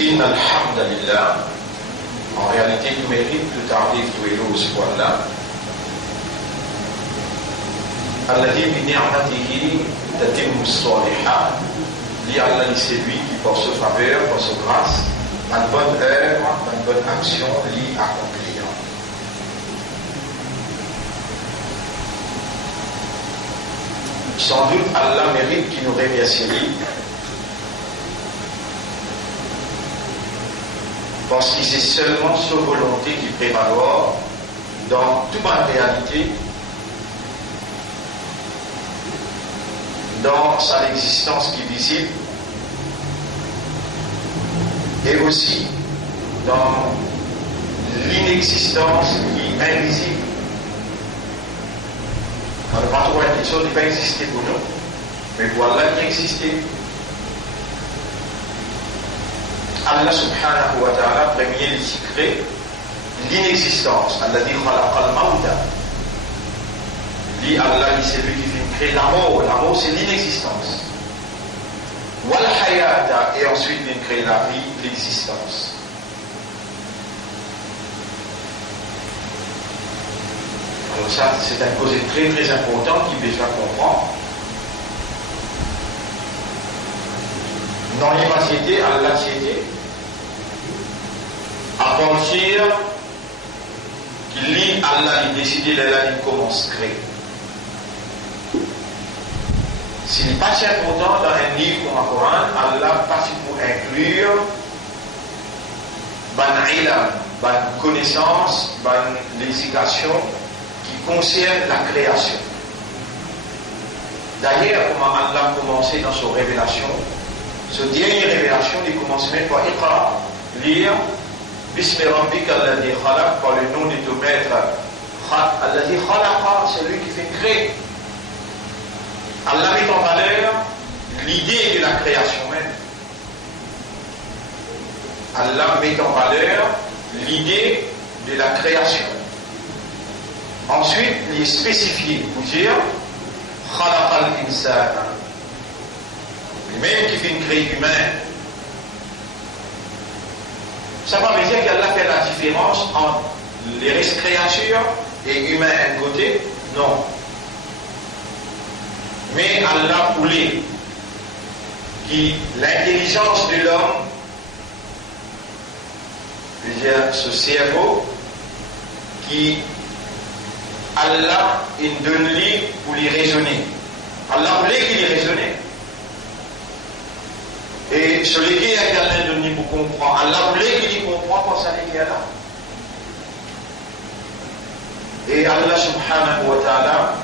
Inna alhamdulillah, en réalité, il mérite de tarder tout élo ce point-là. Alladhi bi ni'matihi tatimmu s-salihat, Allah, c'est lui qui, par sa faveur, par sa grâce, a une bonne œuvre, une bonne action, l'y accomplir. Sans doute, Allah mérite qu'il nous remercie, parce que c'est seulement sa volonté qui prévaloir dans toute ma réalité, dans sa existence qui est visible, et aussi dans l'inexistence qui est invisible. On ne peut pas trouver quelque chose qui peut exister pour nous, mais pour Allah qui existe. Allah subhanahu wa ta'ala, premier il crée l'inexistence. Allah dit khalaqal mawta. Dit Allah, c'est lui qui fait créer la mort. La mort, c'est l'inexistence. Wal hayata, et ensuite il crée la vie, l'existence. Alors ça, c'est un cause très très important qui besoin comprendre. Dans l'immensité, Allah c'était à partir qu'il lit Allah, il décide de la commence à créer. S'il n'est pas si important dans un livre comme le Coran, Allah pas si pour inclure une ilam, une connaissance, une législation qui concerne la création. D'ailleurs, comment Allah a commencé dans sa révélation, sa dernière révélation, il commence même par Iqra, lire Bismi Rabbika alladhi khalaq, par le nom de ton maître, alladhi khalaqa, c'est lui qui fait créer. Allah met en valeur l'idée de la création même. Allah met en valeur l'idée de la création. Ensuite, il est spécifié pour dire Khalaq al-insana. Lui-même qui fait une création humaine. Ça ne veut pas dire qu'Allah fait la différence entre les restes créatures et humains d'un côté. Non. Mais Allah voulait que l'intelligence de l'homme, ce cerveau, qui Allah il donne lui pour lui raisonner. Allah voulait qu'il y raisonne. Et celui qui a Allah donne lui pour comprendre. Allah voulait qu'il y comprenne pour ça qu'il y a là. Et Allah subhanahu wa ta'ala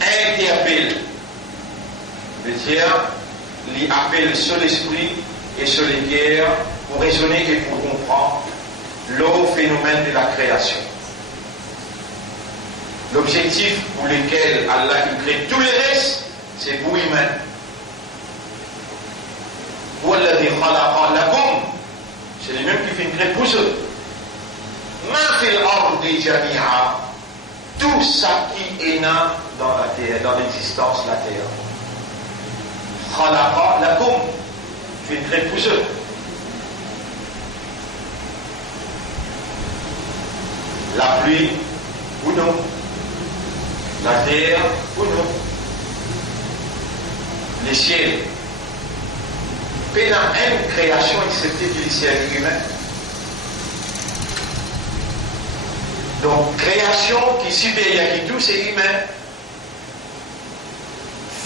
interpelle, c'est-à-dire, il appelle sur l'esprit et sur les guerres pour raisonner et pour comprendre le phénomène de la création. L'objectif pour lequel Allah crée tous les restes, c'est pour humain. C'est les mêmes qui font créer pour eux. Tout ça qui est là dans la terre, dans l'existence, la terre. Khalaqa lakum, fait une très pousseux. La pluie ou non, la terre ou non, les ciels. Pénal une création excepté du ciel humain. Donc, création qui est supérieure à tout, c'est humain.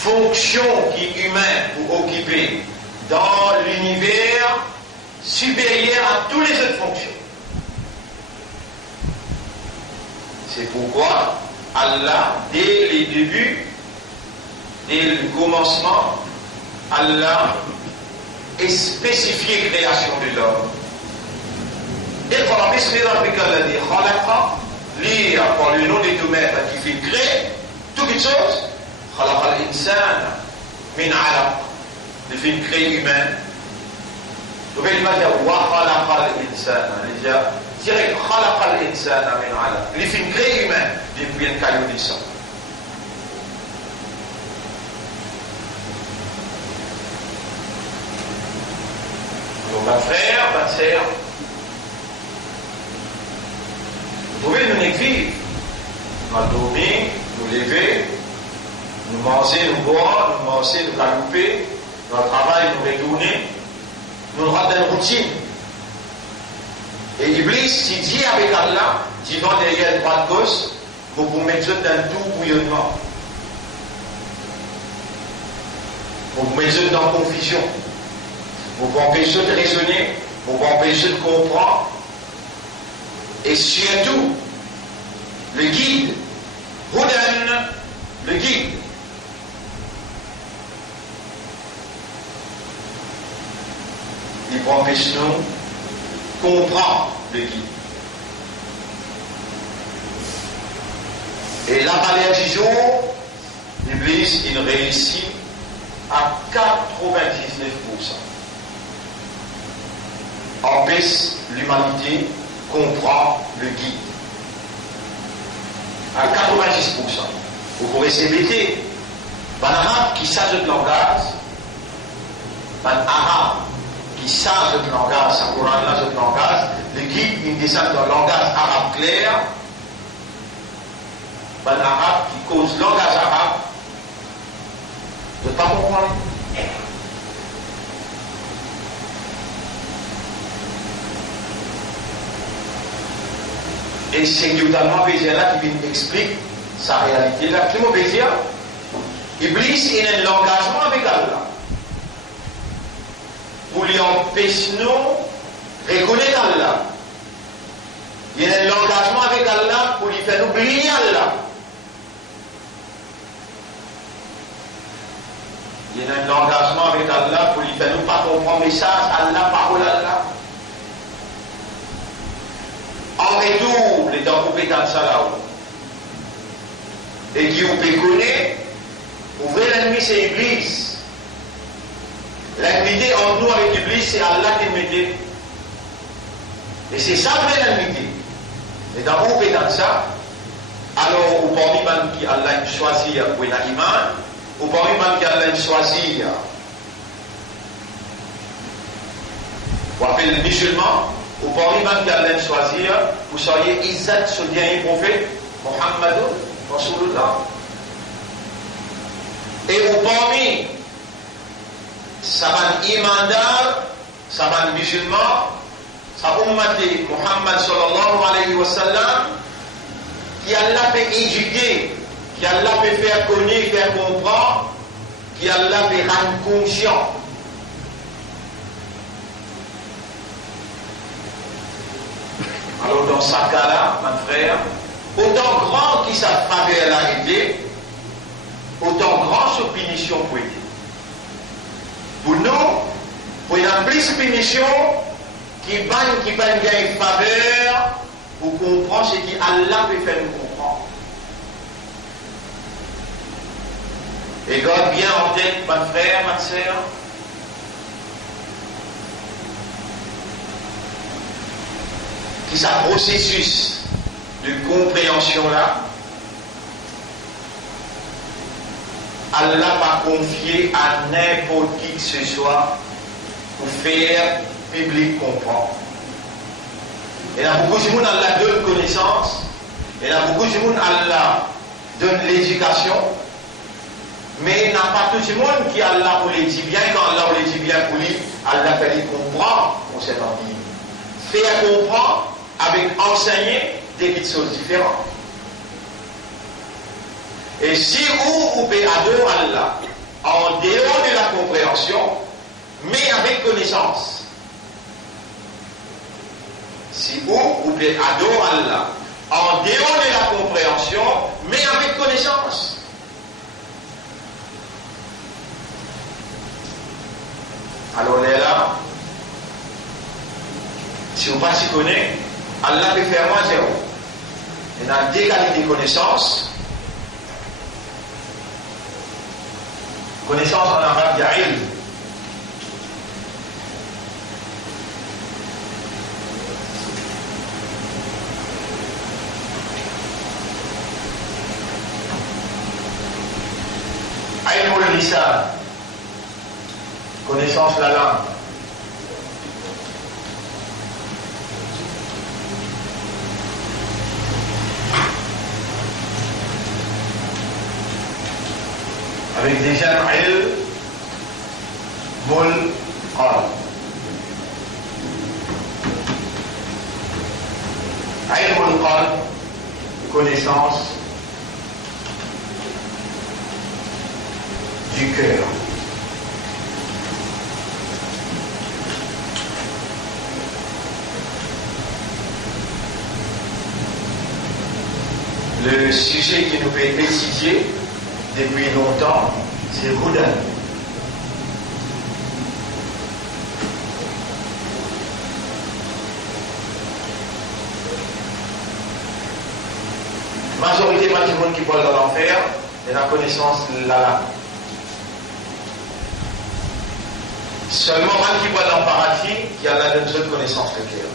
Fonction qui est humaine pour occuper dans l'univers supérieur à toutes les autres fonctions. C'est pourquoi Allah, dès les débuts, dès le commencement, Allah est spécifié création de l'homme. اقرأ باسم ربك الذي خلق lire par le nom de ton maître qui fait créer toutes les choses. خلق الإنسان من علق, il fait créer humain. Donc il va dire وخلق الإنسان, il dit direct خلق الإنسان من علق, il fait créer humain depuis un caillou de sang. Donc, ma frère, ma sœur, vous pouvez nous vivre, nous dormir, nous lever, nous manger, nous boire, nous manger, nous calouper, dans le travail, nous retourner, nous rentrer dans une routine. Et Iblis, s'il dit avec Allah, dit non derrière droite gauche, vous vous mettez dans un tout bouillonnement. Vous vous mettez dans la confusion. Vous vous empêchez de raisonner, vous vous empêchez de comprendre. Et surtout, le guide, Hudan, le guide. Il empêche nous comprendre le guide. Et la valeur du jour, l'Iblis, il réussit à 99%. Empêche l'humanité comprendre le guide. À 90%. Vous pourrez s'ébêter. Un arabe qui sait le langage, un arabe qui sait le langage, ça Coran là, le langage, le guide, il descend dans le langage arabe clair, un arabe qui cause langage arabe, de ne pas comprendre. Et c'est totalement Bézia là qui explique sa réalité là. Qui m'a Bézia? Iblis, il a un engagement avec Allah. Pour lui empêcher nous de reconnaître Allah. Il a un engagement avec Allah pour lui faire oublier Allah. Il a un engagement avec Allah pour lui faire nous pas comprendre le message, Allah, parole Allah. En retour, les dents compétentes ça là-haut. Et qui vous peut connaître, ouvrez l'ennemi, c'est Iblis. L'ennemité entre nous avec Iblis, c'est Allah qui le mettait. Et c'est ça l'ennemité. Les dents compétentes ça, alors, au parmi man qui Allah choisit pour l'iman, au parmi man qui Allah choisit pour appeler le musulman, au parmi man qui Allah choisir, vous seriez Izzat, ce dernier prophète, Muhammad Rasulullah. Et au parmi Saban imandar, Saban musulman, sa ummati Muhammad sallallahu alayhi wa sallam, qui Allah peut éduquer, qui Allah peut faire connaître, faire comprendre, qui Allah peut rendre conscient. Alors dans ce cas-là, mon frère, autant grand qui s'attrape à la idée, autant grand sa punition pour aider. Pour nous, pour y avoir plus de punition qui gagne une faveur pour comprendre ce qu'Allah peut faire nous comprendre. Et garde bien en tête, mon frère, ma soeur, que ce processus de compréhension-là, Allah va confier à n'importe qui que ce soit pour faire public comprendre. Et il y a beaucoup de monde Allah donne connaissance, et il y a beaucoup de monde Allah donne l'éducation, mais il n'y a pas tout le monde qui Allah vous le dit bien, quand Allah vous le dit bien pour lui, Allah fait lui comprendre concernant lui. Faire comprendre avec enseigner des petites choses différentes. Et si vous pouvez adorer Allah en dehors de la compréhension, mais avec connaissance. Si vous pouvez adorer Allah en dehors de la compréhension, mais avec connaissance. Alors là, si vous ne pas s'y connaissez, Allah peut faire moins zéro. Il y a deux qualités de connaissance. Connaissance en arabe, il y a ilm. Ilm lisan. Connaissance de la langue. avec déjà ilm mul qalb. Ilm mul qalb, connaissance du cœur. Le sujet qui nous fait étudier depuis longtemps, c'est Huda. Majorité pas du monde qui parle dans l'enfer, et la connaissance là. Seulement un qui voit dans le paradis, qui a la donne connaissance de cœur.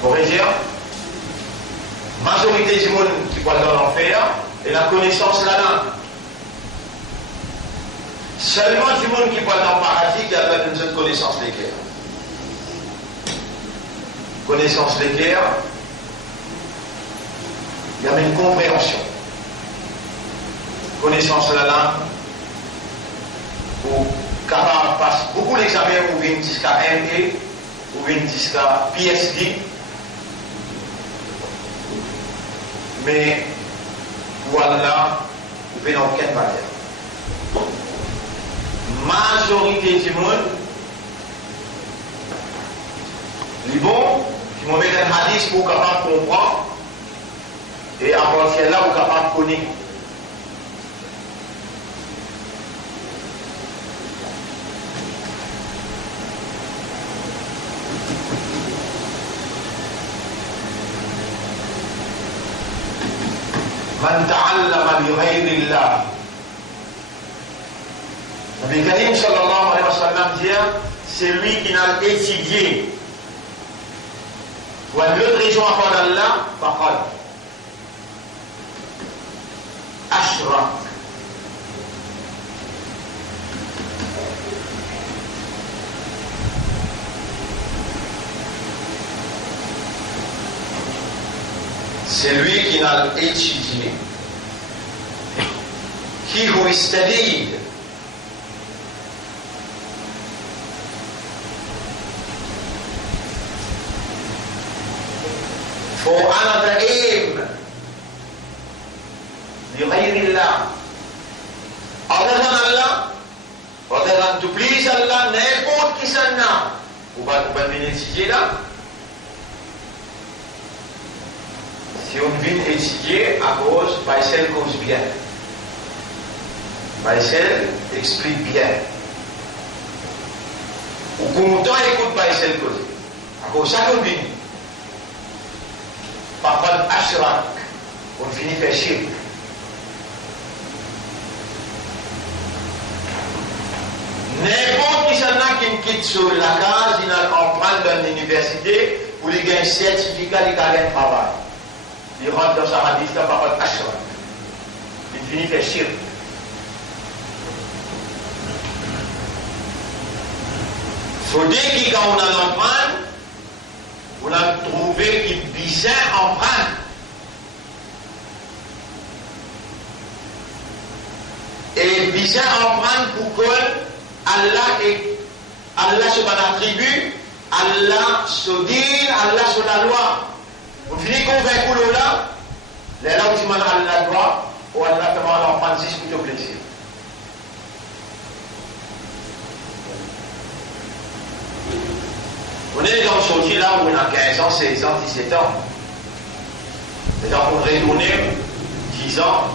Pour dire, majorité du monde qui parle dans l'enfer, et la connaissance là. Seulement du monde qui parle dans le paradis, qui a la donne connaissance de cœur. Connaissance des cœurs, il y a une compréhension. Connaissance de la langue, ou capable passe beaucoup d'examens ou vient jusqu'à MA, ou vient jusqu'à PSD, mais voilà, vous pouvez dans aucune barrière. Majorité du monde, les bons, qui m'ont mis un hadith pour capable de comprendre, et à partir de là, vous capable de connaître. Man ta'allama bi ghayri Allah. Nabi Karim sallallahu alayhi wa sallam dit, c'est lui qui n'a étudié. Ou une autre raison à part d'Allah, faqad ashrak. C'est lui qui n'a étudié. He who studied. For another aim. لغير الله. Other than Allah, other than to please Allah, n'importe qui s'en a. Vous pouvez venir étudier là. Si on vient étudier à cause, Baïsel cause bien. Baïsel explique bien. Ou content écoute Baïsel cause. À cause ça qu'on vient. Par contre, ashrak, on finit par shirk. N'importe qui s'en a qui quitte sur la case, il a emprunté dans l'université pour lui gagner un certificat de carrière de travail. Il rentre dans sa hadith, par contre, ashrak. Il finit par shirk. Faut dire que quand on a l'empreinte, on a trouvé qu'il bizarre empreinte. Et bizarre empreinte pour que Allah se bat l'attribut, Allah se dit, Allah se la loi. Vous finissez convaincre là, les là où tu m'en as la loi, ou Allah te demande l'empreinte juste pour te plaisir. On est dans sorti là où on a 15 ans, 16 ans, 17 ans. Et donc on retourne 10 ans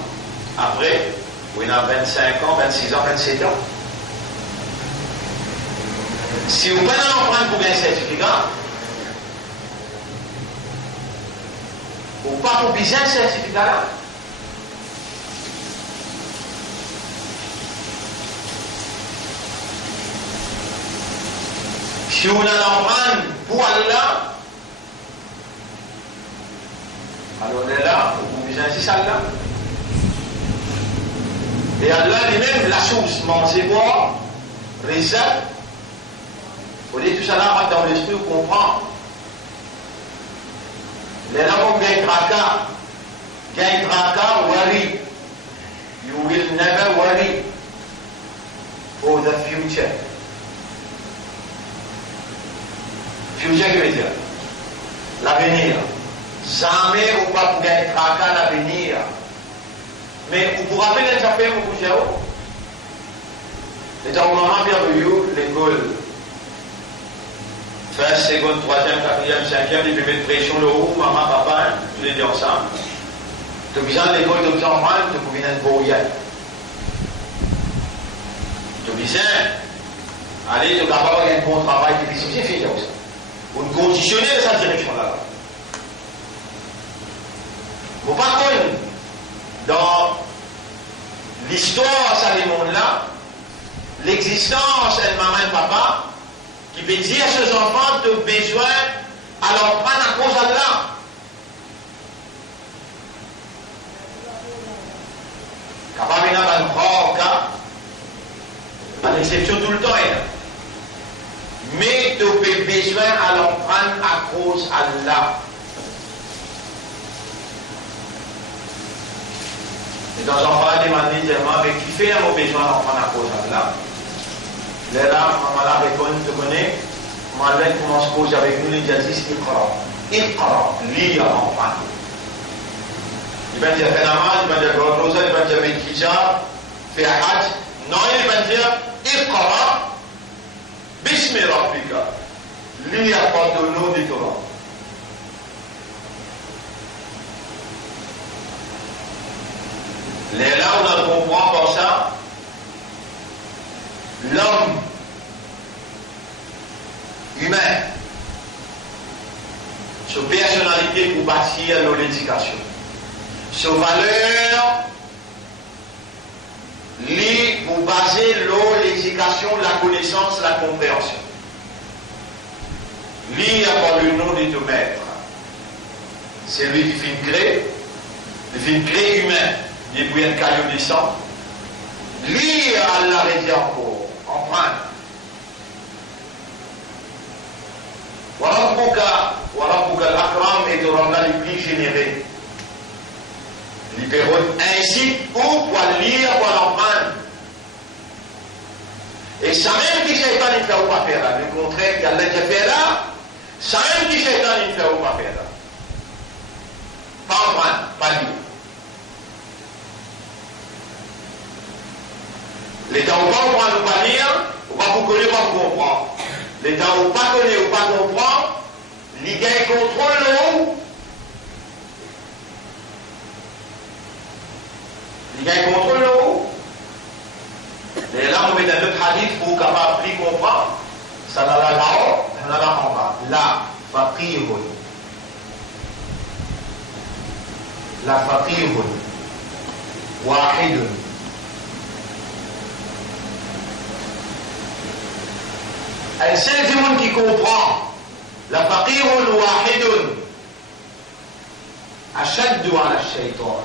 après, où on a 25 ans, 26 ans, 27 ans. Si vous prenez l'empreinte pour un certificat, ou pas pour bien un certificat là, si on a l'empreinte pour Allah, alors on est là, on besoin de ça là. Et Allah lui-même, la chose, manger, boire, réserve, on dit tout ça là, dans l'esprit, on comprend. Les là, on gagne tracas, Gain traka worry. You will never worry for the future. Future qui veut dire l'avenir. Jamais on ne va pas gagner traka l'avenir. Mais vous vous rappelez les affaires au Boucher? Les gens ont bienvenue l'école. First, second, troisième, quatrième, cinquième, ils mettent pression le haut, maman, papa, tous les deux ensemble. Tu viens à l'école, tu viens en mal, tu viens à Bourrier. Tu viens, allez, tu vas avoir un bon travail, tu viens, c'est fini aussi. Vous conditionnez dans cette direction-là. Vous par contre, dans l'histoire, ça les mondes-là, l'existence, elle, maman et papa, qui veut dire à ces enfants de besoin à leur prendre à cause d'Allah. Capable d'être un grand cas, à l'exception tout le temps, mais tu as besoin à leur prendre à cause d'Allah. Et dans un parent demandé tellement, mais qui fait un besoin à leur prendre à cause d'Allah? Là, maman l'a répondu, tu connais, maman commence à cause avec nous, les djihadistes, Iqra, lis à l'enfant. Il va dire fais namaz, il va dire rosa, il va dire mets hijab, fais hajj. Non, il va dire Iqra, bismi rabbika, lis à part de nom du Torah. Là, on comprend par ça, l'homme humain, sa personnalité pour bâtir l'éducation, sa valeur, pour baser l'éducation, la connaissance, la compréhension. Lui a le nom de ton maître. C'est lui qui fait créer, il fait créer humain, il est un caillou de sang. Lui a la rédit encore. Enfin, Warabuka l'Akram est au rang le plus généreux. Libéraux ainsi ou pour lire, pour l'apprendre. Et ça même qui Shaitan ne fait pas faire là, le contraire qu'Allah te fait là, ça même qui Shaitan ne fait pas faire là. Pas apprendre, pas lire. L'État où pas comprendre ou pas lire, ou pas vous connaître, pas vous comprendre. L'État où pas connaître ou pas comprendre, l'IGA contrôle l'eau. L'IGA contrôle l'eau. Et là, on met un autre hadith pour capable de comprendre. Ça n'a la là-haut, ça n'a la en bas. Là, faqihun. La faqihun. Wahidun. Un seul monde qui comprend la faqihun wahidun ashaddu ala shaytan.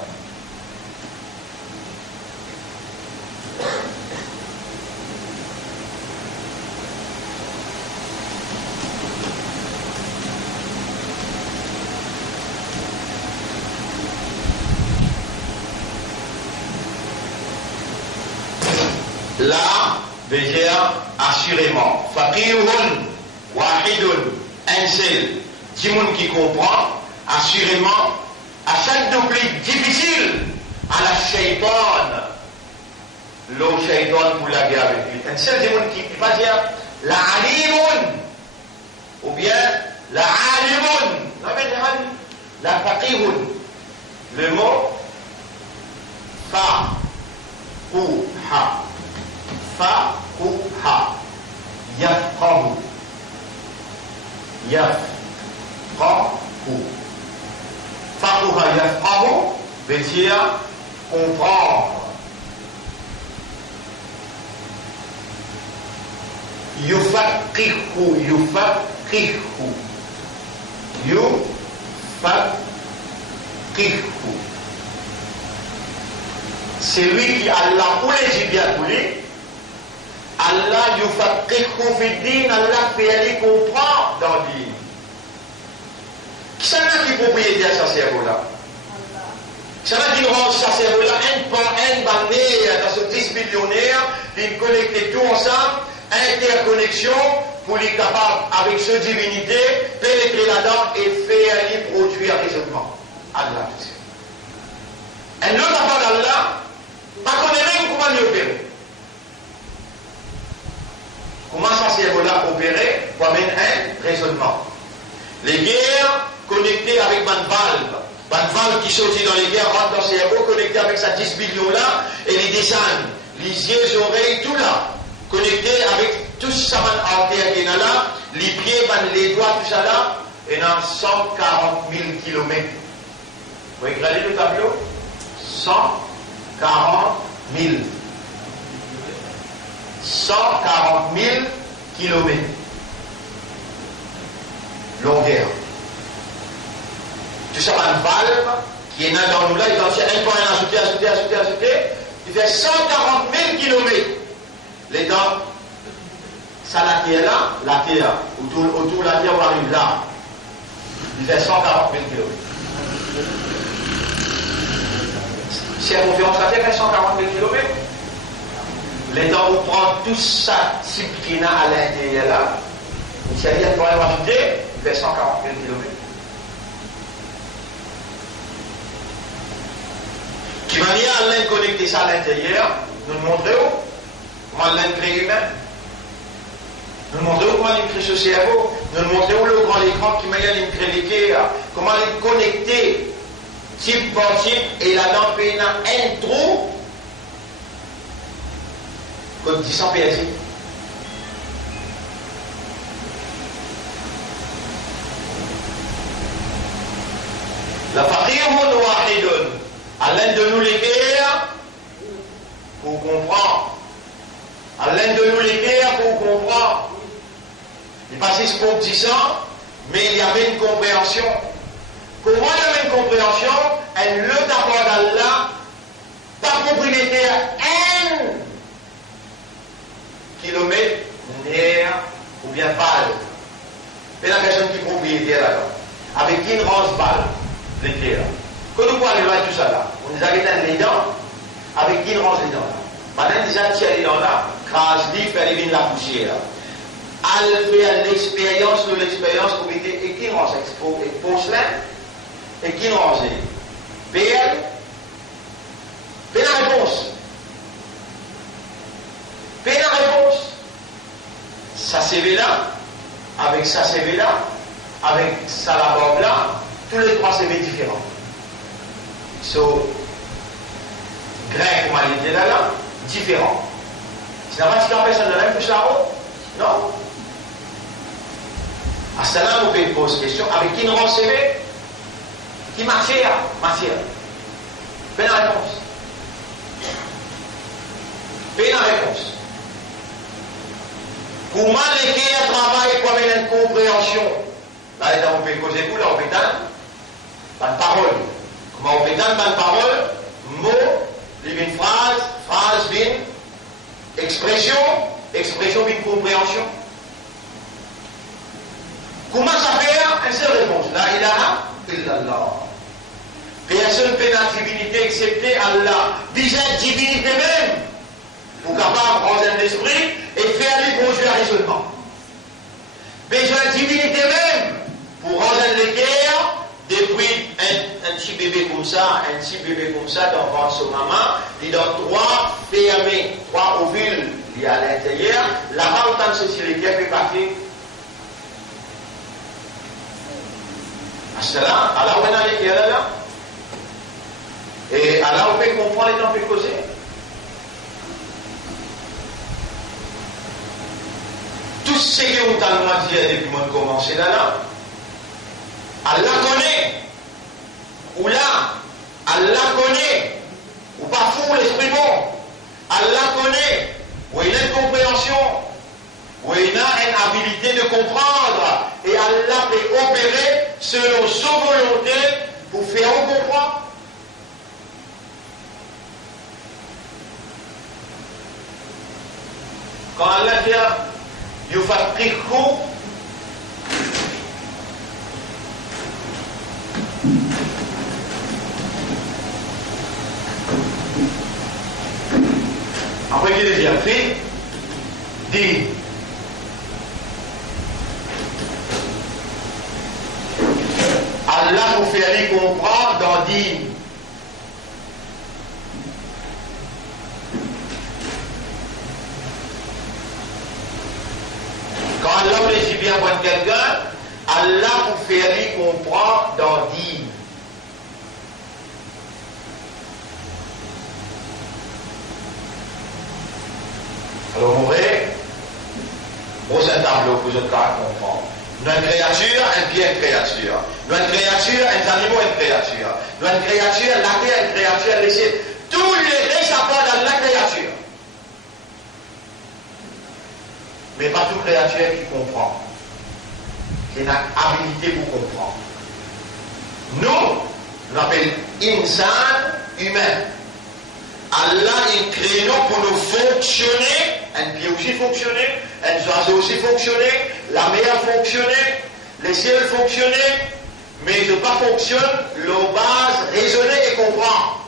Là, veut dire assurément. Faqihun, wahidun, un seul. Qui monde qui comprend, assurément, à chaque de plus difficile, à la shaitan. L'eau shaitan pour la guerre avec lui. Un seul monde qui va dire la alimun, ou bien la alimun. Non mais la faqihun. Le mot fa, ou, ha. Faqaha yafqahu Faqaha yafqahu veut dire comprendre. Yufaqihu c'est lui qui a la pour les bien pour lui. Allah yufaqihu fi din, Allah fait aller comprendre dans le din. Qui c'est qui est propriétaire de ce cerveau-là? Ça va dire, ça c'est un bannière dans ce 10 millionnaire, qui connecter tout ensemble, interconnexion, pour les capables, avec ce divinité, pénétrer là-dedans et faire les produire raisonnement. Allah. Un autre part d'Allah, pas connaît même comment l'opérer. Comment ça s'est opéré pour amener un raisonnement. Les guerres connectées avec une valve qui sortit dans les guerres, rentre dans ses cerveau, connecté avec sa 10 millions là, et les descendent, les yeux, les oreilles, tout là, connecté avec tout ça, qui est là, les pieds, les doigts, tout ça là, et dans 140 000 km. Vous regardez le tableau? 140 000. 140 000 km. Longueur. Tout ça, une valve qui est dans nous là, il va faire un point ajouter. Il fait 140 000 km. Les dents, ça la terre, autour de la terre, on arrive là. Il fait 140 000 km. Circonférence la terre fait 140 000 km. Les dents, on prend tout ça, type qui est à l'intérieur là. C'est-à-dire qu'on va ajouter, il fait 140 000 km. Qui manière à l'un connecter ça à l'intérieur, nous montrons comment l'un crée humain. Nous montrons comment il crée ce cerveau. Nous montrons le grand écran qui manière à crée les cœurs. Comment il connecter type par type et là-dedans il y a un trou comme 10 ans perdu. La faqirun wahidun. À l'un de nous les guerres pour comprendre. À l'un de nous les guerres pour comprendre. Il passait ce pour 10 ans, mais il y avait une compréhension. Comment il y avait une compréhension? Elle le d'abord d'Allah, pas propriétaire 1 kilomètre nerf ou bien balle. Mais la personne qui est propriétaire là, avec qui une rose balle, les terres. Quand on voit les lois tout ça là, on les a les dents, avec qui une rose les dents là. Maintenant, déjà, tiens les dents là, crase-les, fait les la poussière. Elle fait l'expérience de l'expérience pour éviter, et qui rose porcelain, et qui rose PL, la réponse. La réponse. Ça CV là, avec ça CV là, avec ça la bob là, tous les 3 CV différents. So, grec ou malité là, différent. Si la partie de personne de la même là-haut, non. À cela, vous pouvez poser question avec qui nous recevez, qui matière. Fais la réponse. Comment les gens travaillent pour avoir une compréhension? Là, on peut causer pour là, on peut pas de parole. Comment on peut pas de parole? Mot, une phrase, une expression, une compréhension. Comment ça fait? Une seule réponse. La ilaha illallah. Personne ne peut la divinité excepté Allah. Déjà divinité même. Pour capable de prendre un esprit et faire les produire raisonnement. Besoin de divinité même. Pour rendre les guerres, depuis un petit bébé comme ça, dans votre maman, il donne 3 fermés, 3 ovules liés à l'intérieur. Là-bas, autant que ceci, les guerres peuvent partir. À cela, alors on a les guerres là. Et alors on peut comprendre les temps, on peut causer. Tout ce qui est au talent dit depuis le monde commencé là, Allah connaît, ou là, Allah connaît, ou pas fou l'esprit bon, Allah connaît, ou il a une compréhension, ou il a une habilité de comprendre, et Allah peut opérer selon sa volonté pour faire comprendre. Quand Allah dit yufaqihu dit les fait dit. Allah vous fait aller comprendre dans dit. Quand Allah vous dit bien pour quelqu'un, Allah vous fait aller comprendre dans dit. Alors, vous voyez, c'est un tableau que vous êtes capable de comprendre. Notre créature, un pied, une créature. Notre créature, un animal, une créature. Notre créature, la terre, une créature, les cieux. Tous les restes apportent dans la créature. Mais pas toute créature qui comprend. Qui a l'habilité pour comprendre. Nous, on appelle insan humain. Allah, il crée nous pour nous fonctionner, un pied aussi fonctionner, un oiseau aussi fonctionner, la mer fonctionner, les ciels fonctionner, mais de pas fonctionne, la base raisonner et comprendre.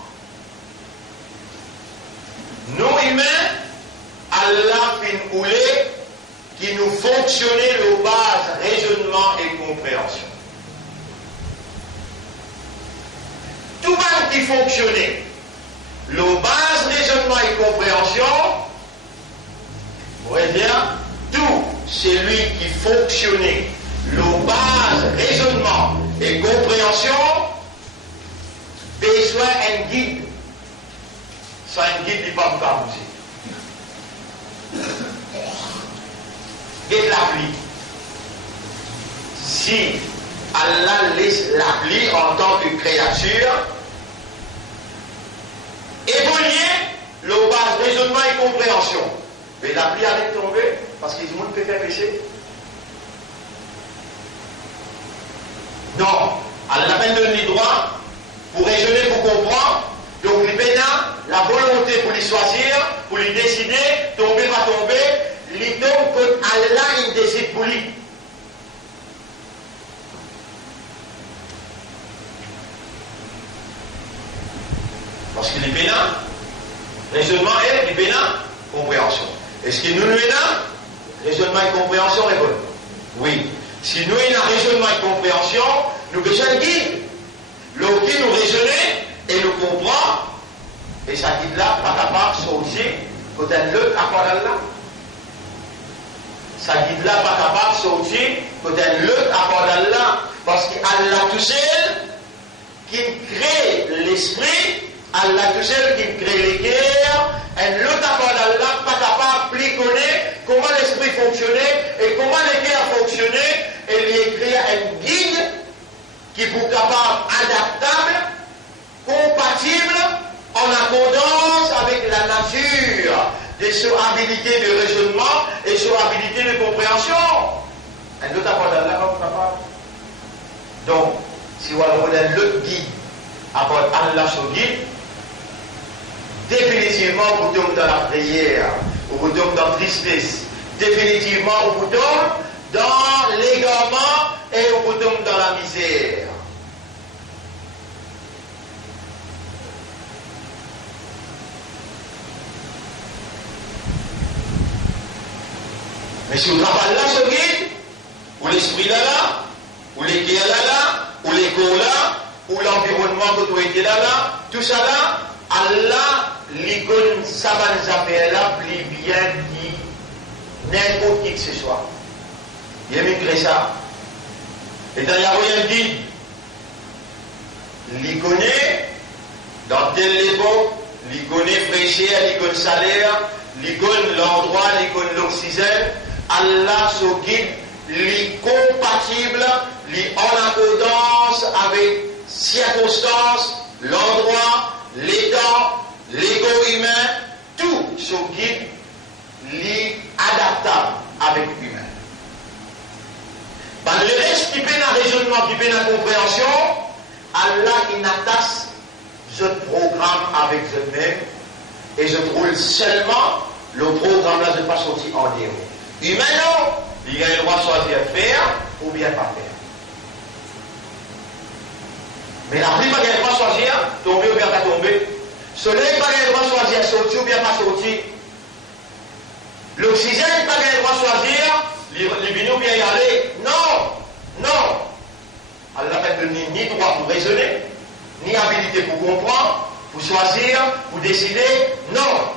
Nous humains, Allah fait une houlée qui nous fonctionner la base raisonnement et compréhension. Tout monde qui fonctionnait. Le base raisonnement et compréhension, vous voyez bien, tout celui qui fonctionnait, le base raisonnement et compréhension, besoin d'un guide. Sans un guide, il ne peut pas bouger. Et l'appli. Si Allah laisse l'appli en tant que créature, évoluer le base raisonnement et compréhension. Mais l'appli arrête de tomber parce que tout le monde peut faire péché. Non, elle n'a pas donné le droit pour raisonner, pour comprendre. Donc, les pénins, la volonté pour les choisir, pour les décider, tomber, pas tomber, les tombe comme Allah, il décide pour lui. Parce que les pénins, raisonnement et les pénins, compréhension. Est-ce que nous avons raisonnement et compréhension est bon? Oui. Si nous avons raisonnement et compréhension, nous besoin de guide. Le guide nous raisonner et nous comprend. Et ça guide-là, pas capable de sortir côté de l'autre à part d'Allah. Ça guide-là, pas capable de sortir côté de l'autre à part d'Allah. Parce qu'Allah tout seul, qui crée l'esprit, Allah tout seul qui crée les guerres, et l'autre apport d'Allah pas capable de connaître comment l'esprit fonctionnait et comment les guerres fonctionnaient, et lui créer un guide qui est capable, adaptable, compatible, en accordance avec la nature de son habilité de raisonnement et son habilité de compréhension. Un autre apport d'Allah pas capable. Donc, si vous avez l'autre guide, apport Allah son guide, définitivement, vous tombez dans la prière, vous tombez dans la tristesse. Définitivement, vous tombez dans l'égarement et vous tombez dans la misère. Mais si vous travaillez là, ce guide, ou l'esprit là, ou les guerres là, ou les corps là, ou l'environnement que vous êtes là, tout ça là, Allah, l'icône savane affaires là, plus bien dit n'importe qui que ce soit. Il a migré ça. Et dans la rien dit, l'icône, dans telle époque, l'icône fraîcheur, l'icône salaire, l'icône l'endroit, l'icône l'oxygène, Allah se guide, l'incompatible, en accordance avec circonstances, l'endroit, les temps, l'ego humain, tout se guide, adaptable avec l'humain. Dans le reste qui peine à raisonnement, qui peine à compréhension, Allah il n'attache ce programme avec eux-mêmes et je trouve seulement le programme là ne pas sortir en dehors. Humain non, il a le droit de choisir faire ou bien pas faire. Mais la pluie pas le droit de choisir, tomber ou bien pas tomber. Soleil pas le droit de choisir sortir ou bien pas sortir. L'oxygène, pas bien le droit de choisir, les binous bien y aller. Non, non. Allah n'a ni droit pour raisonner, ni habilité pour comprendre, pour choisir, pour décider. Non.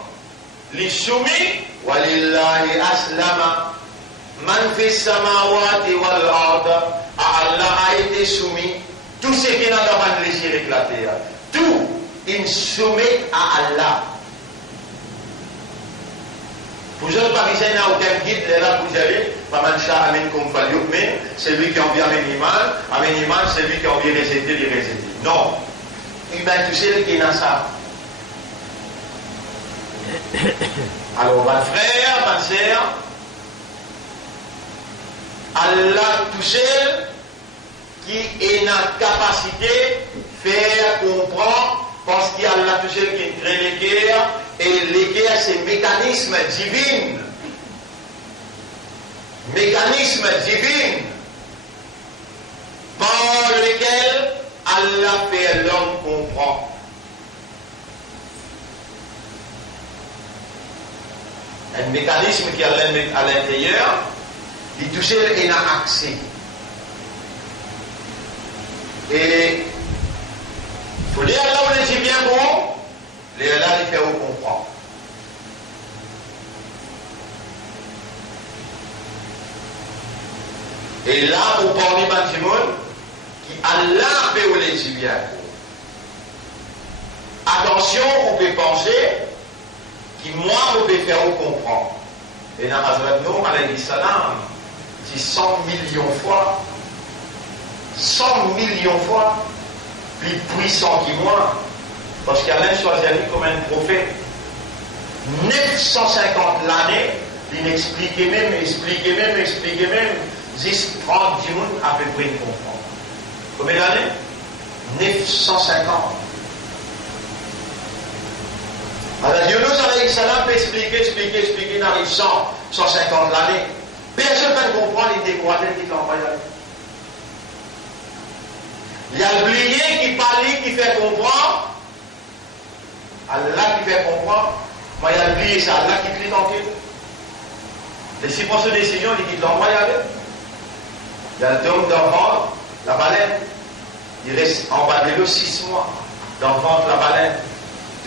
Les soumis, walillahi aslama, man fi samawati wal arda, Allah a été soumis. Tout ce qui n'a pas de laisser éclater. Tout, il soumet à Allah. Vous êtes parisien, il n'y a aucun guide, là vous allez, c'est lui qui a envie Amen Iman, c'est lui qui a envie réséter, les réséter. Non. Il va toucher qui n'a ça. Alors, ma frère, ma sœur, Allah touché qui est la capacité de faire comprendre parce qu'il y a Allah touché qui crée les guerres et les guerres c'est mécanisme divin. Mécanisme divin par lequel Allah fait l'homme comprendre. Un mécanisme qui est à l'intérieur, il touche et n'a accès. Et il faut dire là où les dit bien bon, les là il fait où comprendre. Et là, pour parler de monde qui Allah fait où les dit bien bon. Attention, on peut penser qui moi, on peut faire où comprendre. Et dans Hazrat Nour, alayhi salam, dit 100 millions fois, 100 millions fois, plus puissant que moi, parce qu'Alain choisit comme un prophète. 950 l'année, il expliquait même, 10, 30, 10 minutes à peu près, il comprend. Combien d'années 950. Alors, Yunus alayhi salam peut expliquer, il arrive 100, 150 l'année. Personne ne comprend les décourager qui l'envoie. Il y a l'oublié qui parle, qui fait comprendre. Allah qui fait comprendre. Moi, il y a l'oublié, c'est Allah qui clique en fait. Les 6% de décision, il quitte l'envoie avec. Il y a le dôme d'enfant, la baleine. Il reste en bas de l'eau 6 mois d'enfant la baleine.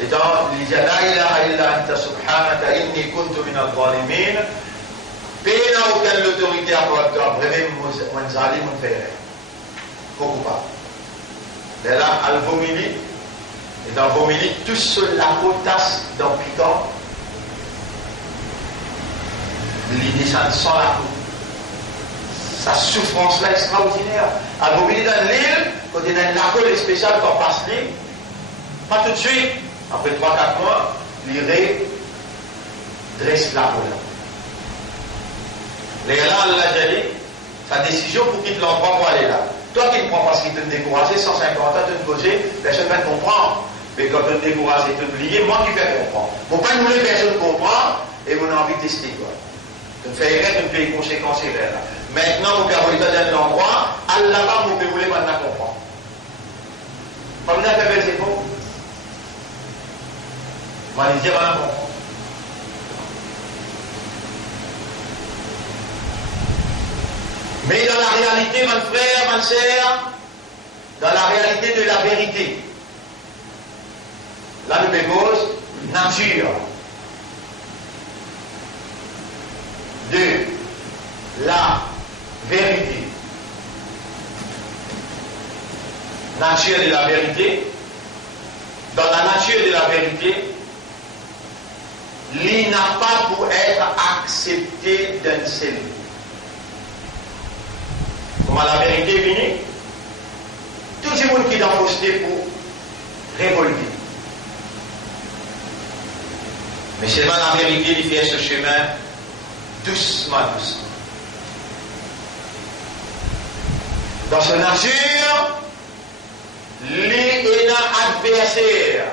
Et dans il dit La ilaha illa anta subhanaka inni kuntu min al-zalimin. Pays n'a aucune autorité à toi, vraiment, mon zalim, mon frère. Pourquoi pas? Et là, elle vomit, et dans vomit, tout seul la potasse dans le piquant, il descend sans la peau. Sa souffrance-là extraordinaire. Elle vomit dans l'île, quand il y a une lacole spéciale qu'on passe l'île, pas tout de suite, après 3-4 mois, il redresse la peau là. Les là, Allah a dit, sa décision pour qu'il te l'envoie pour aller là. Toi qui te prends parce qu'il te découragé, 150 ans, tu te poser, personne ne va te comprendre. Mais quand tu te décourages et tu oublies, moi qui fais comprendre. Pour pas nous les personnes comprendre, et on a envie de tester quoi. Tu me fais erreur, tu me fais les conséquences erreurs là. Maintenant, mon père, vous êtes dans l'endroit, Allah va, mon père, vous voulez maintenant comprendre. Comme vous avez fait, c'est bon. Moi, je dis, voilà, comprendre. Mais dans la réalité, mon frère, ma sœur, dans la réalité de la vérité, là nous pose nature. 2. La vérité. Nature de la vérité. Dans la nature de la vérité, il n'a pas pour être accepté d'un seul. Comment la vérité est venue? Tout le monde qui est dans posté pour révolter. Mais seulement la vérité, il fait ce chemin doucement, doucement. Dans sa nature, il est un adversaire.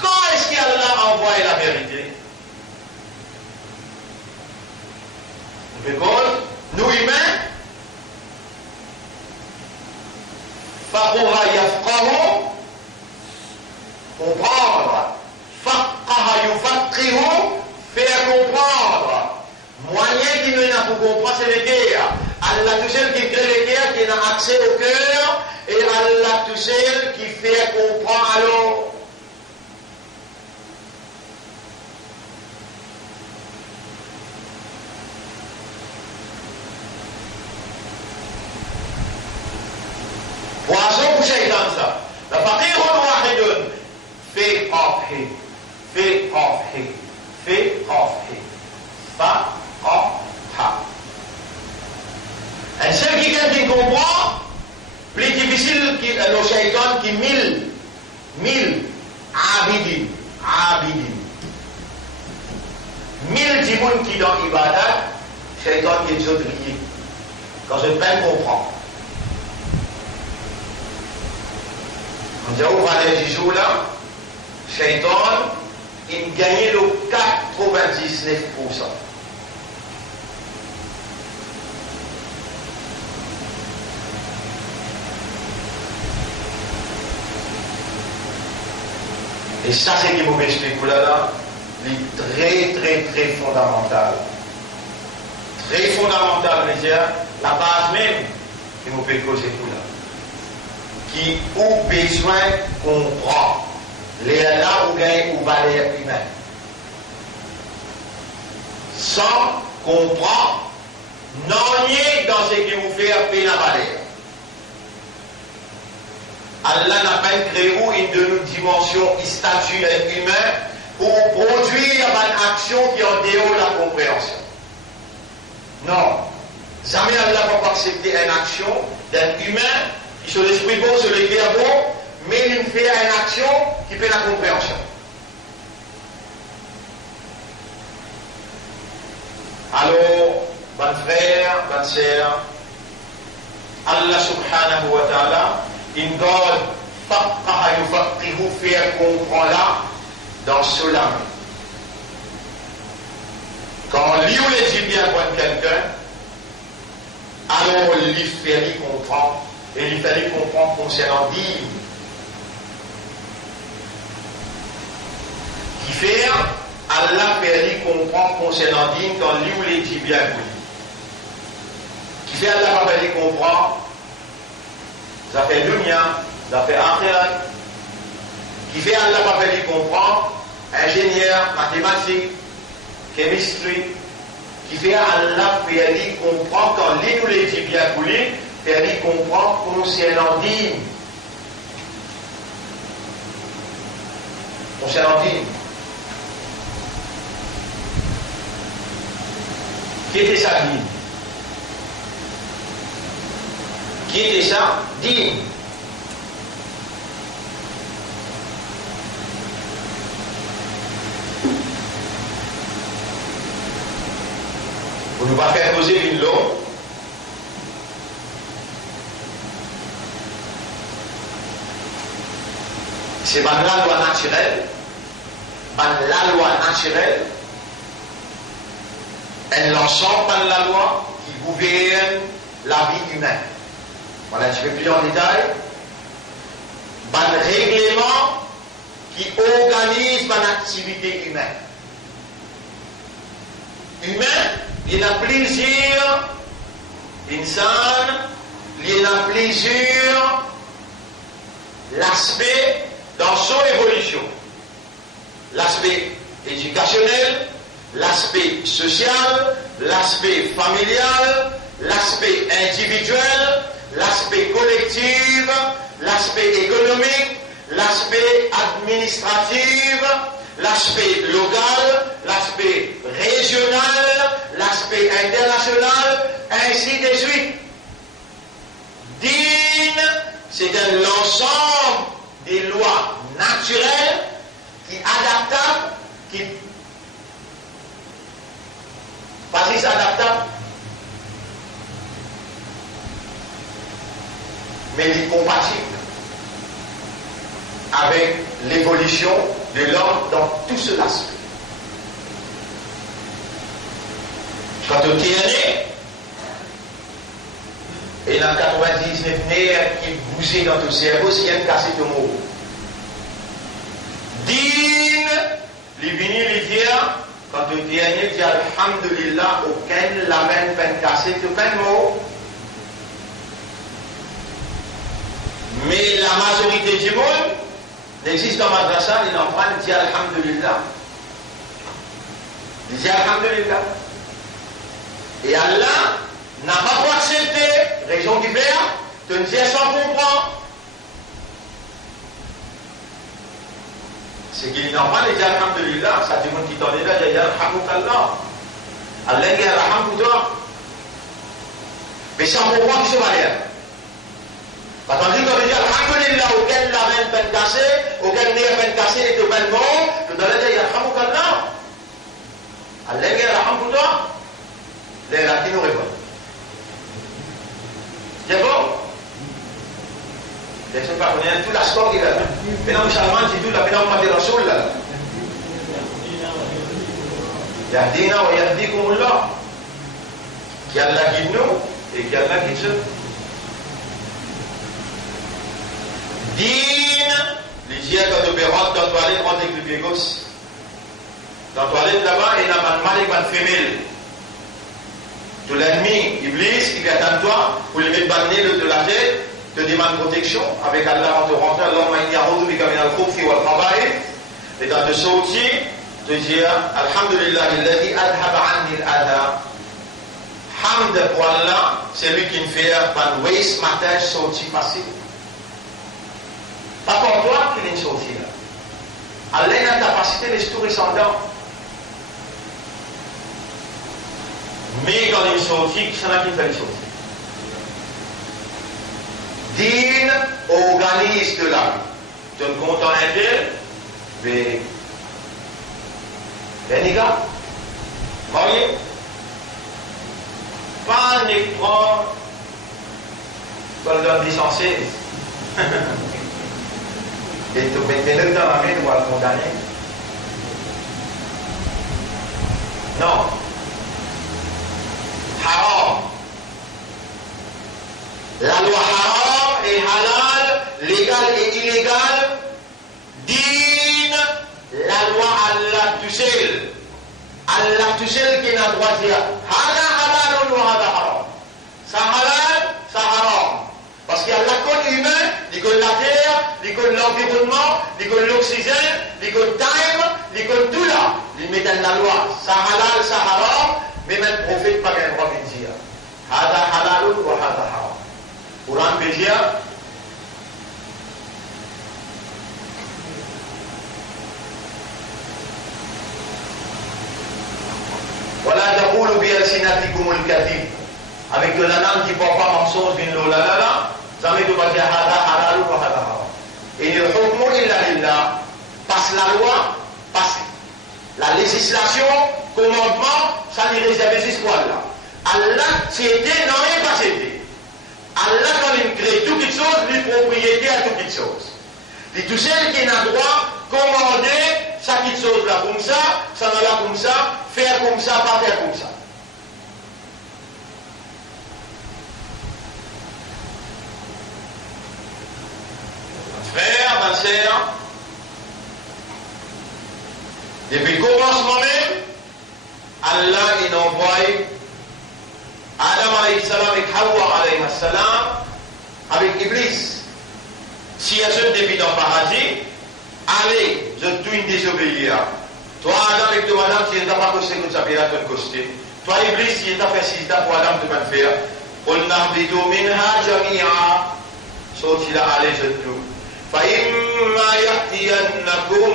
Quand est-ce qu'Allah a envoyé la vérité? Nous humains, فَقُهَا يَفْقَهُ comprendre فَقَهَ pour comprendre, c'est le cœur. Allah tout seul qui crée le cœur, qui a accès au cœur, et Allah tout seul qui fait comprendre alors. Poisson pour Shaitan ça. La faqir wahidun fi qafhi. Fi qafhi. Fi qafhi. Fa qafha. Un seul qui comprend, plus difficile que le Shaitan qui mille abidin. Mille dimoun qui dans ibadat, Shaitan qui est autres liés. Quand je peine comprendre. On dit au Valais du jour là, Shaitan, il gagnait le 99%. Et ça, c'est qui vous explique là, très fondamental. Très fondamental, je veux dire, la base même qui vous fait causer tout là. Qui ont besoin qu'on comprend les là où gagne ou valeur humaine. Sans comprendre, non rien dans ce qui vous fait appeler la valeur. Allah n'a pas créé une de nos dimensions statut humain pour produire une action qui est en dehors de la compréhension. Non. Jamais Allah ne va pas accepter une action d'un humain qui sur l'esprit bon, sur le cœur bon, mais il fait une action qui fait la compréhension. Alors, bon frère, bonne sœur, Allah subhanahu wa ta'ala, il donne faqaha yufaqihu, faire comprendre là, dans cela. Quand lui ou les dit bien pour quelqu'un, alors il fait comprendre. Et il fallait comprendre concernant dîme. Qui fait, Allah fait comprendre concernant dîme quand lui ou les dit bien pour lui. Qui fait, Allah va faire comprendre, ça fait lumière, ça fait akhirat. Qui fait, Allah va faire comprendre, ingénieur, mathématiques, chemistry. Qui fait, Allah fait comprendre quand lui ou les dit bien pour lui. C'est-à-dire comprendre concernant dîme. Concernant dîme. Qui était ça, dîme? Qui était ça? Dîme. Pour ne pas faire poser une longue. C'est la loi naturelle, la loi naturelle, et l'ensemble de la loi qui gouverne la vie humaine. Voilà, je ne vais plus en détail. Un règlement qui organise l'activité humaine. Humain, il y a plusieurs insan, il y a plusieurs l'aspect dans son évolution. L'aspect éducationnel, l'aspect social, l'aspect familial, l'aspect individuel, l'aspect collectif, l'aspect économique, l'aspect administratif, l'aspect local, l'aspect régional, l'aspect international, ainsi de suite. Din, c'est un ensemble des lois naturelles qui adaptables, qui pas si c'est adaptable, mais qui compatible avec l'évolution de l'homme dans tout ce aspect. Quand on est né, et dans 99 nerfs qui bougeaient dans ton cerveau, s'il y a une cassette de mots. Din, les vignes, les vient quand tu dis Alhamdulillah, aucun label peine cassé, tu peine mot. Mais la majorité du monde n'existe dans Madrasa, ils n'en prennent dit Alhamdulillah. Ils disent Alhamdulillah. Et Allah n'a pas accepté, raison diverse, de nous dire sans comprendre. C'est qu'il n'en pas dit Alhamdulillah, ça dit monde qui t'en est là, il y a Alhamdulillah. Allah dit Alhamdulillah. Mais sans comprendre, qui se va dire. Quand on dit qu'on dit Alhamdulillah, auquel la main peine cassée, auquel nez peine cassée, et tout bel mot, que dans la dit Alhamdulillah. Allah dit Alhamdulillah. Les là qui nous répondent. C'est bon? Je ne sais pas, on a tout la score qui est là. Mais non, Salman, c'est tout la pénale de Rasoul là. Yahdina wa yahdikumullah. Qui Allah guide nous et qui Allah guide ceux. Dîne, les dieux quand tu rentres dans la toilette, rentre avec le pied gauche. Dans la toilette là-bas, il y a un mâle et une femelle. De l'ennemi, Iblis, qui vient à toi, pour lui mettre banné de la tête, te demande protection, avec Allah, on te rentre, l'homme a une comme un koufi ou un travail, et dans te sortir, te dire, Alhamdulillah, alladhi adhaba anni al-adha. Hamd pour Allah, c'est lui qui me fait un waste matin sorti facile. Pas pour toi qu'il est sorti là. Allah a la capacité de se trouver sans dents. Mais quand il est sorti, c'est là qu'il fait les sortir. Dîne organise de la vie. Tu es content d'être, mais les gars, voyez, pas ne prend dans le licencié. Et tu mettez-le dans la main pour le condamner. Non. Haram. La loi haram et halal, légal et illégal, dîne la loi Allah tout seul. Allah tout seul qui n'a droit de dire hada halal ou hada haram. Ça halal, ça haram. Parce qu'il y a la code humain, il connaît la terre, il connaît l'environnement, il connaît l'oxygène, il connaît le time, il connaît tout là. Il met dans la loi, ça halal, ça haram. Mais même le prophète pas le droit de dire hada halal ou hada haram. Quran peut dire wala taqulu bi alsinatikum al-kadhib. Avec de la langue qui ne porte pas mensonge, bin lo la la la, jamais tu vas dire hada halal ou hada haram. Et le hukmu illa lillah, passe la loi, passe la législation, commandement, ça n'est réservé jusqu'à là. Allah, c'était, non, il pas c'était. Allah, quand il crée toute chose, lui propriété à toute chose. Et tout seul qui a droit, commander, ça petite chose là comme ça là comme ça, faire comme ça, pas faire comme ça. Frère, ma sœur, depuis le commencement même, Allah il envoie Adam alayhi salam et Hawa alayhi salam avec Iblis. Si il y a ceux depuis dans le paradis, allez, je dois désobéir. Toi, Adam, avec toi, madame, si tu n'as pas costé comme ça, tu as costé. Toi, Iblis, si tu as fait si tu as pour Adam, tu vas le faire. On a dit, minha jamia. Sorti là, allez, je dois. فإما يأتينكم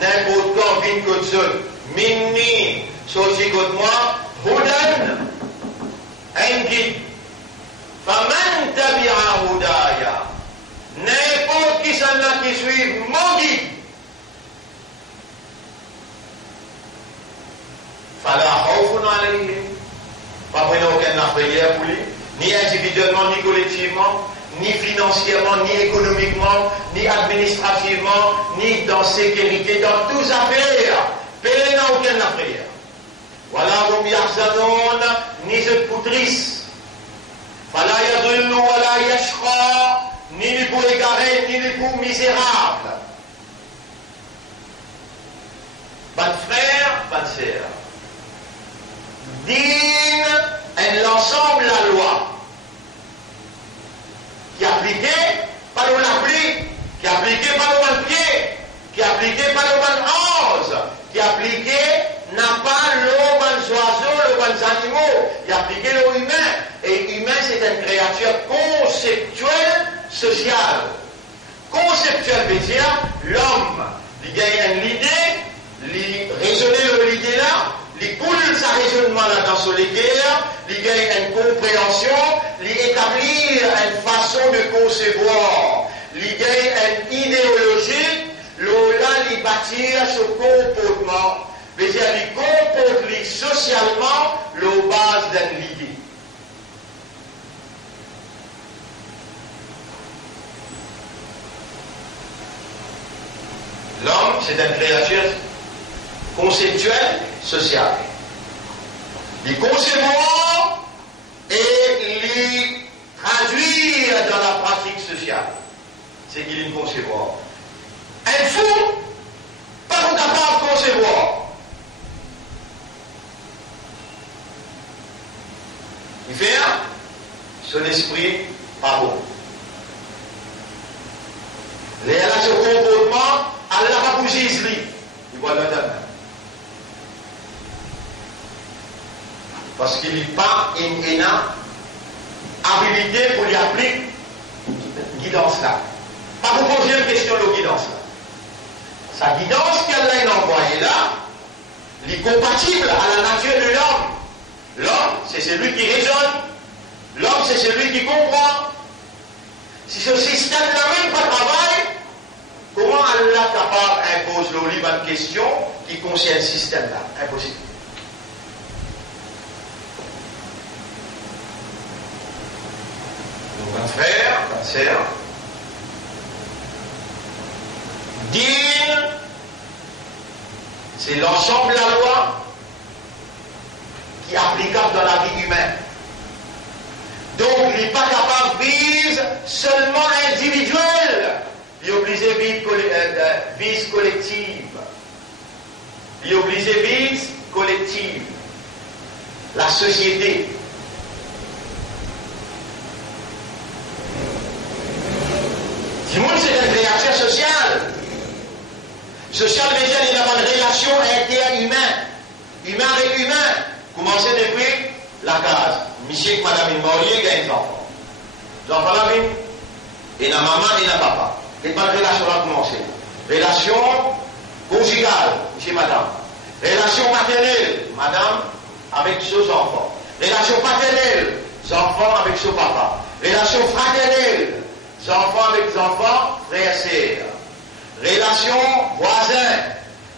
n'importe quand vin comme ça minni sorti comme moi hudan un guide faman tabi'a hudaya n'importe qui s'en a qui suit mon guide fala khawfun alayhim pas besoin aucun affaire pour lui ni individuellement ni collectivement ni financièrement, ni économiquement, ni administrativement, ni dans sécurité, dans toutes affaires. Père n'a aucune affaire. Voilà, hum yahzanoun, ni je poutrice. Fala yadullu, wala yashqa, ni pour égaré, ni pour misérable. Bonne frère, bonne sœur. din en l'ensemble la loi. Qui est appliquée par le l'applique, qui est appliquée par le bon pied, qui est appliquée par le bon ange, qui est appliquée n'a pas le bon oiseau, le bon animaux, qui est appliqué le humain. Et humain, c'est une créature conceptuelle, sociale. Conceptuelle veut dire l'homme, il gagne une idée, il raisonne l'idée là, il coule sa raisonnement là dans son guerre, il gagne une compréhension, il établit une façon de concevoir, il gagne une idéologie, là il bâtit son comportement, c'est-à-dire il comporte socialement la base d'une idée. L'homme, c'est une créature conceptuelle, sociale. Il concevoir et les traduire dans la pratique sociale. C'est qu'il est concevoir. Un fou, pas capable de concevoir. Il fait son esprit pas bon. Les relations comportement, elle n'a pas bougé ici. Il voit le donner. Parce qu'il n'est pas une habilité pour lui appliquer guidance là. Pas pour poser une question de guidance là. Sa guidance qu'elle a envoyée là, elle est compatible à la nature de l'homme. L'homme, c'est celui qui raisonne. L'homme, c'est celui qui comprend. Si ce système-là même pas travaille, comment Allah est capable d'imposer le livre une question qui concerne ce système-là? Impossible. Donc, un frère, une sœur, din, c'est l'ensemble de la loi qui est applicable dans la vie humaine. Donc, il n'est pas capable de vivre seulement individuel. Il est obligé de vivre collective. Il est obligé de vivre collective. La société. Simon, c'est une créature sociale. Sociale veut dire qu'il y a une relation interhumaine. Humain avec humain. Commencez depuis la case. Monsieur et madame Maurier gagnent des enfants. Les enfants là, il y a maman et la papa. Et pas de relation à commencer. Relation conjugale, monsieur et madame. Relation maternelle, madame avec ses enfants. Relation paternelle, les enfants avec son papa. Relation fraternelle, les enfants avec les enfants, frères et sœurs. Relation voisin.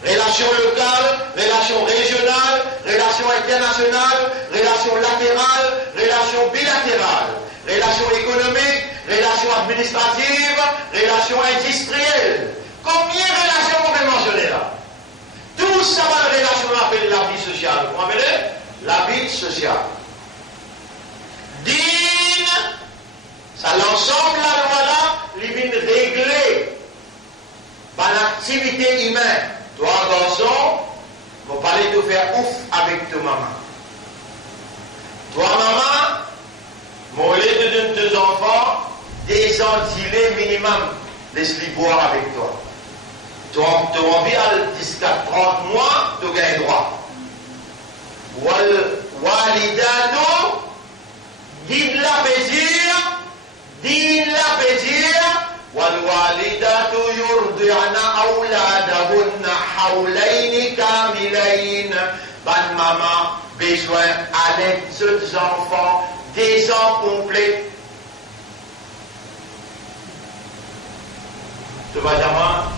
Relation locale, relation régionale, relation internationale, relation latérale, relation bilatérale, relation économique, relation administrative, relation industrielle. Combien de relations on peut mentionner là? Tout ça va de relation on appelle la vie sociale. Vous m'appelez? La vie sociale. Din, ça l'ensemble la loi là, il vient régler par l'activité humaine. Toi, garçon, vous parlez de faire ouf avec ta maman. Toi, maman, moi, je te donne deux enfants, des ans d'îlets minimum, laisse-les boire avec toi. Toi, tu as envie jusqu'à 30 mois, tu gagnes droit. Walidado, guide la plaisir, din la plaisir, والوالدات يرضعن أولادهن حولين كاملين. Bonne maman, besoin avec ses enfants, des ans complets. Tu vas dire,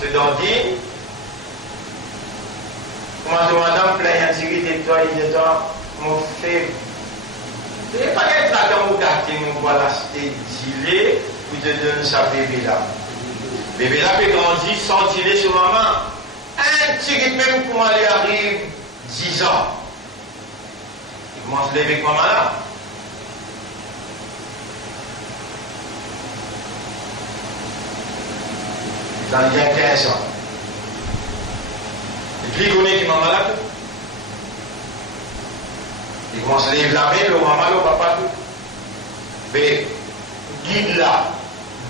tu dois dire, comment tu madame plein d'insécurité de toi, il dit toi, mon frère, tu n'es pas être là dans mon quartier, mon voilà, c'était dilé. Vous te donne sa bébé là. Bébé là peut grandir sans tirer sur maman. Un petit même comment il arrive 10 ans. Il commence à lever avec maman là. Dans il y a 15 ans. Et puis il connaît qui maman là. Il Comment se lève la main, le maman, le papa, tout. Mais, guide là,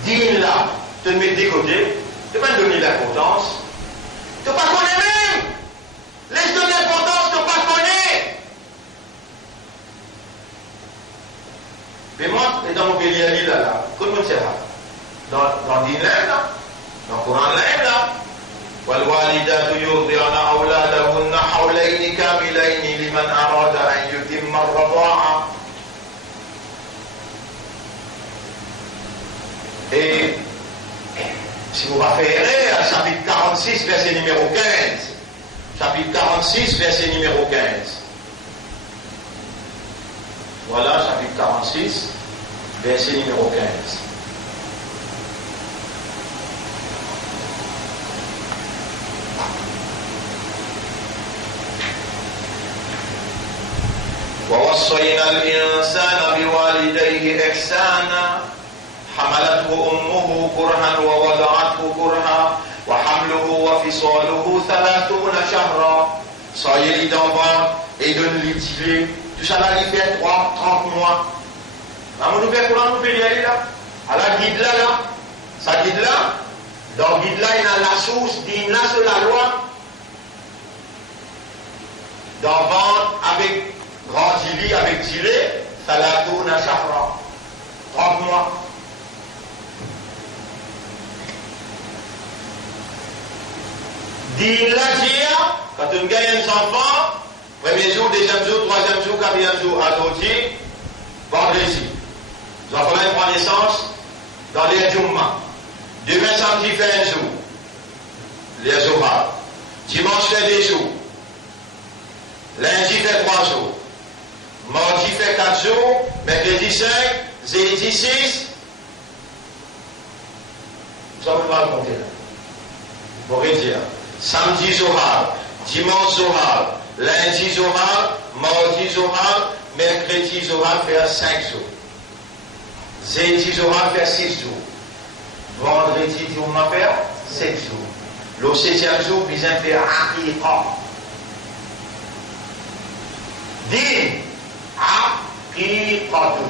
dis là, te mets de côté, tu vas donner l'importance. Tu ne pas connais même. Laisse donner l'importance, tu ne pas connais. Mais moi, dans mon pays, là, comment c'est là? Dans le là, dans le Coran là, والوالدات يرضعن أولادهن حولين كاملين لمن أراد أن يتم الرضاعة. Et si vous référez à chapitre 46, verset numéro 15, chapitre 46, verset numéro 15. Voilà, chapitre 46, verset numéro 15. ووصينا الإنسان بوالديه إحسانا حملته أمه كرها ووضعته كرها وحمله وفصاله 30 شهرا. Soyez d'enfant et de l'utiliser. Tout ça là, il fait 30 mois. Maman nous fait comment nous fait y aller là? À la guide là, ça guide là. Dans le guide là, il y a la source, il y a sur la loi. D'enfant avec grand Jili, avec Jilé, ça la tourne à chaque fois. 30 mois. Dis la dia, quand on gagne un enfant, premier jour, deuxième jour, troisième jour, quatrième jour, à l'autre, vendredi. Les enfants prennent naissance dans les Jumma. Demain samedi fait un jour. Les Zohar. Dimanche fait 2 jours. Lundi fait 3 jours. Mardi fait 4 jours. Mercredi 5. Jeudi 6. Ça ne peut pas le compter là. Pour dire. Samedi Zohar. Dimanche Zohar. Lundi Zohar. Mardi Zohar. Mercredi Zohar fait 5 jours. Jeudi Zohar fait 6 jours. Vendredi Zohar fait 7 jours. Le 7e jour, ils ont fait Aqiqa. Dis Aqiqatu.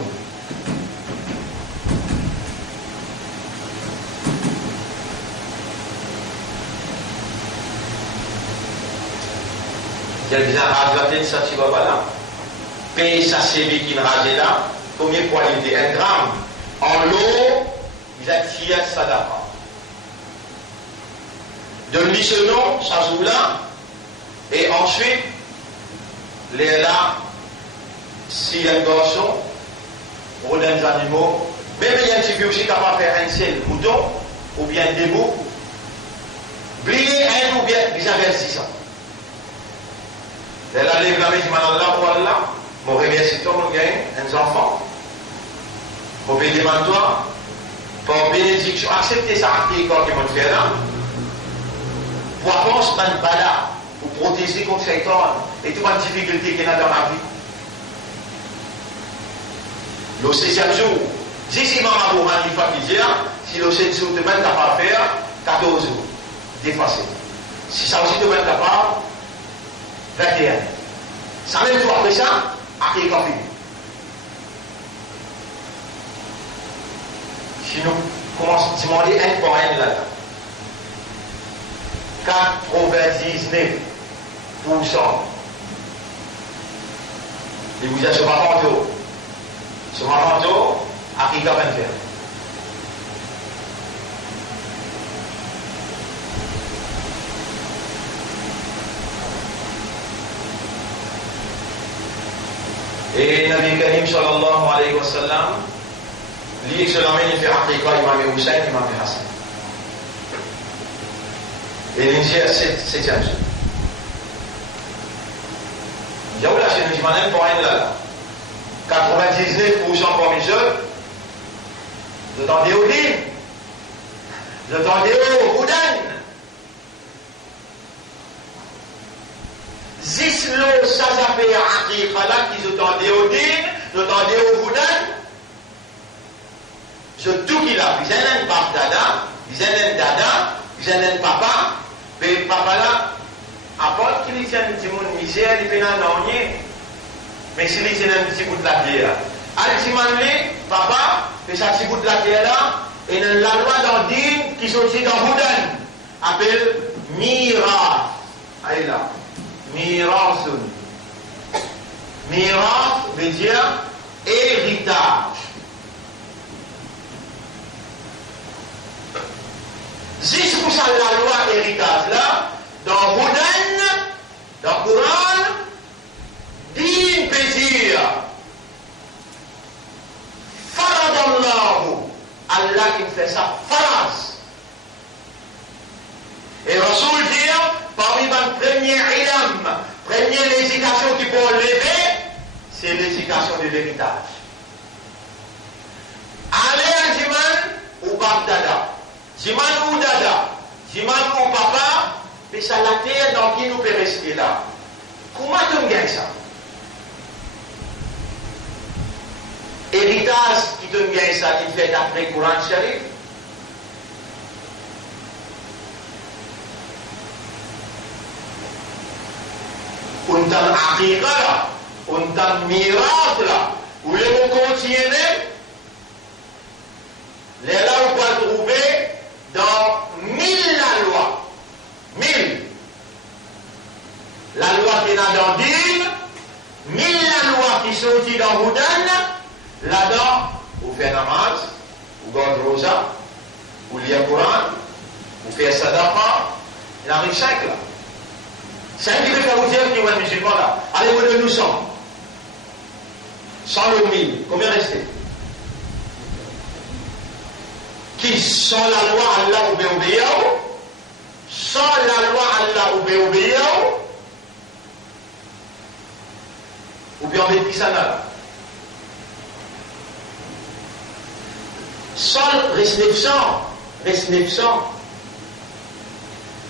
J'ai besoin de rajouter ça, tu vois, voilà. Paye ça, c'est lui qui rage là. Combien de qualité? 1 gramme. En l'eau, ils ont tiré ça d'abord. Donne-lui ce nom, ça joue là. Et ensuite, les là, s'il y a un garçon, ou des animaux, même il y a un petit peu aussi capable de faire un seul mouton, ou bien des mots, oubliez un ou bien, ils investissent ça. Et là, les blâmes, ils m'en là pour Allah, mon remercie toi, mon gain, un enfant, mon bénédiction, toi, pour bénédiction, accepter ça, qui est quand ils vont faire là. Pour avancer dans le bala, pour protéger contre Shaitan et toutes les difficultés qu'il y a dans la vie. Le 6e jour, si Maman Abou Hanifa qui dit, si le 7e jour, tu ne peux pas faire, 14 jours, défacé. Si ça aussi, tu ne peux pas, 21. Ça même tout après ça, après il est fini. Sinon, commence à demander un point là. 99%. Et vous êtes sur ma manteau. Sur ma manteau, à qui va faire. Et Nabi Karim sallallahu alayhi wa sallam, lui, il se l'amène, il fait Aqiqa, Imam Hussein, Imam Hassan. Et l'Indier, 7e jour. Là, c'est nous demandons pour un là. 99% parmi eux, je t'en dis au lit, je t'en dis au Houdan. Zislo, ça s'appelle Aqiqa là, qui je t'en dis au lit, je t'en dis au Houdan. Je tout qu'il a, ils ont un papa dada, ils ont un dada, ils ont un papa. Mais papa là, à part qu'il y a un petit monde misère, il fait un dernier. mais si il est un petit bout de la terre, ultimement, papa, fait ça petit bout de la terre là, et dans la loi d'Andine qui sont aussi dans Houdan, appelle Mira. Allez là, Mirasun. Mira veut dire héritage. Juste pour ça, la loi héritage là, dans Houdan, dans le Coran, din peut dire Faradallahu, Allah qui fait ça, Faraz. Et Rasoul dit, parmi les premiers ilm, première l'éducation qui peut lever, c'est l'éducation de l'héritage. Allez à Jiman ou Bagdada, Jiman ou Dada, Jiman ou Papa, mais ça la terre dans qui nous peut rester là. Comment tu gagnes ça? Héritage qui te gagne ça, qui fait d'après le Coran Sharif. Untan aqiqa là, untan mirat là, où les mots contiennent, les là où on peut trouver dans 1000 la loi. 1000. La loi qui est dans Dîn, 1000 la loi qui sortit dans Houdan, là-dedans, vous faites namaz, vous gardez rosa, vous lisez le Coran, vous faites sadaqa, il arrive 5 là. 5 qui veut faire vous dire qui est un musulman là. Allez, vous donnez nous 100. 100 le 1000. Combien restait? Qui sans la loi Allah ou obéir? Sans la loi Allah ou obéir? Ou bien on met qui ça là? Sans reste 900. Reste 900.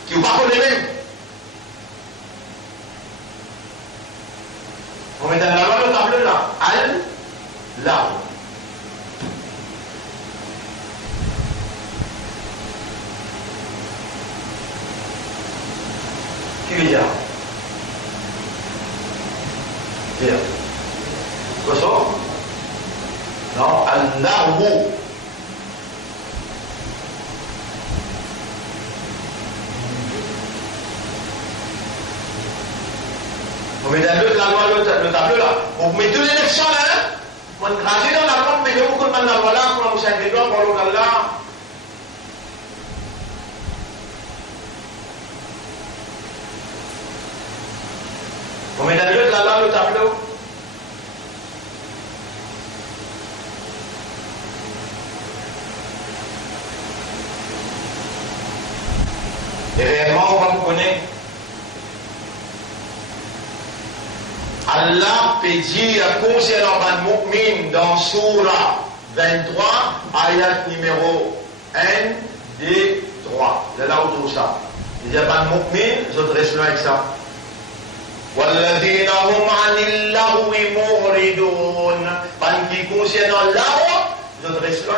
Qui vous pas les mêmes. On met dans la loi le tableau là. Al, là. Qui veut dire? Dire. Quoi ça? Non, al-narwu. On met dans la loi le tableau là. On met tous les 900 là. On grandit dans la loi, mais de beaucoup de monde dans la loi, on a un des blancs, on a là. On met dans la loi le tableau. Et réellement, on va vous connaître. Allah peut dire concernant les mu'min dans Surah 23, ayat numéro 1, 2, 3. C'est là où tout ça. Il dit à les mu'min, je te reste loin avec ça. وَالَّذِينَ هُمْ عَنِ اللَّغْوِ مُعْرِضُونَ. Qui concernant l'argent, je te reste loin.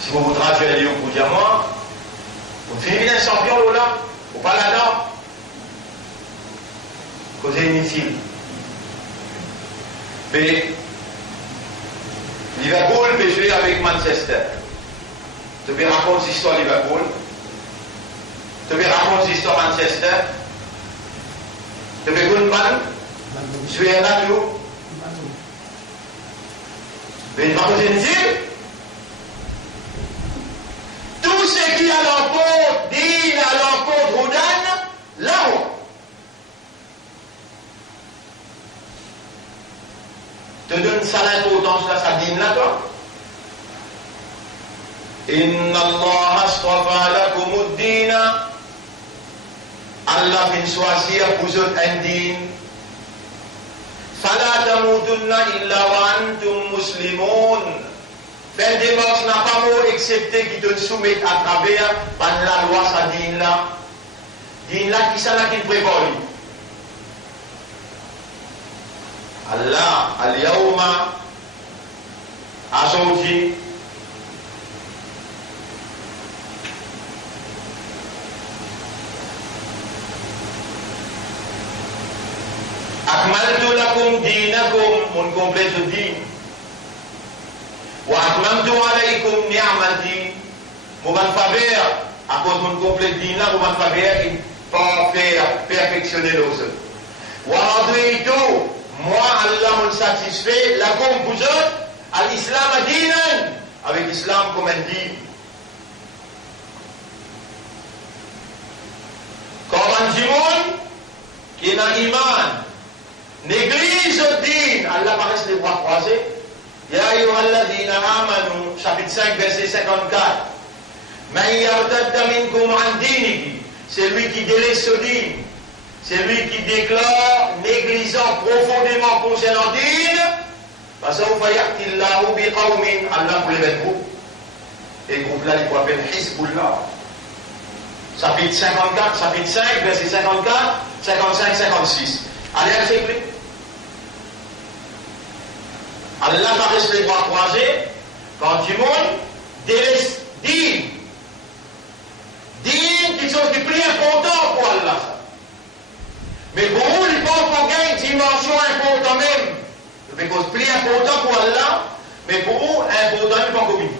Si vous vous traduisez au bout d'un mois, vous finissez un champion là, ou pas là-dedans, causez inutile. Mais Liverpool peut jouer avec Manchester. Tu peux raconter l'histoire Liverpool. Tu peux raconter l'histoire Manchester. Tu peux jouer là tout. Mais il va vous dire. Tout ce qui a l'encontre, dit à l'encontre Houdan, là-haut. Te donne ça l'importance là, ça dit là, toi. Inna Allah astafa lakum ad-dina. Allah vient choisir pour vous un din. Fala tamutunna illa wa antum muslimun. Faire des démarches n'a pas mot excepté qui te soumet à travers par la loi sa din là. Din là qui ça là qui prévoit. Allah al-yawma aujourd'hui lakum dinakum, mon complète din. Wa atmamtu alaykum ni'mati, mon ban faveur, à cause mon complète din là, mon ban faveur, qui peut faire perfectionner l'autre. Wa raditu, moi Allah m'en satisfait, lakum vous autres, à l'islam dinan, avec l'islam comme un din. Comme un dimon, qui est dans l'iman, néglige le din, Allah paraît les bras croisés. Ya ayyuhalladhina amanu, chapitre 5, verset 54. Man yartadda minkum an dinihi, c'est lui qui délaisse ce din, c'est lui qui déclare négligent profondément concernant din, fasawfa ya'ti Allahu biqawmin, Allah vous les met groupe. Et le groupe là, il faut appeler Hizbullah. Chapitre 54, chapitre 5, verset 54, 55, 56. Allez, accepter. Allah paraît les bras croisés, quand du monde délaisse din. Din, quelque chose qui est plus important pour Allah. Mais pour vous, il pense qu'on gagne une dimension importante même. Quelque chose plus important pour Allah, mais pour vous, important même pour commun.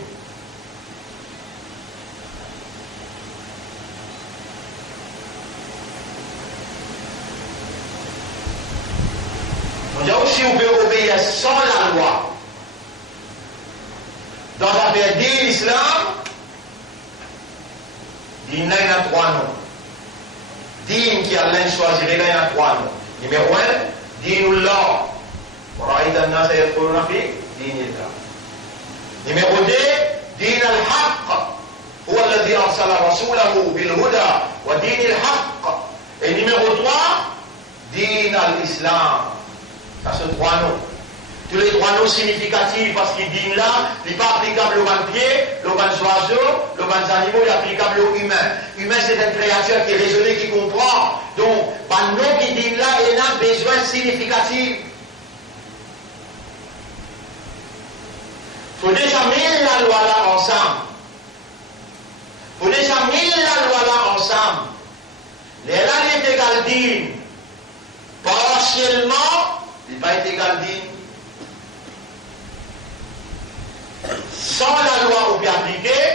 On dit aussi on peut obéir sans la loi. Dans l'affaire de l'islam, il y a trois noms. Din qui Allah choisit, il y a trois noms. Numéro 1, Dinullah. ورأيت الناس يدخلون في دين الله. Numéro 2, دين الحق. هو الذي أرسل رسوله بالهدى ودين الحق. Et numéro 3, دين الإسلام. Ça, c'est trois noms. Tous les trois noms significatifs parce qu'il dit là, il n'est pas applicable aux pieds, aux oiseaux, aux animaux, il est applicable aux humains. Humain, c'est une créature qui est raisonnée, qui comprend. Donc, par le nom qui dit là, il a besoin significatif. Il faut déjà mettre la loi là ensemble. Il faut déjà mettre la loi là ensemble. Les là, il est égal din. Partiellement, il va être égal din. Sans la loi ou bien appliquée,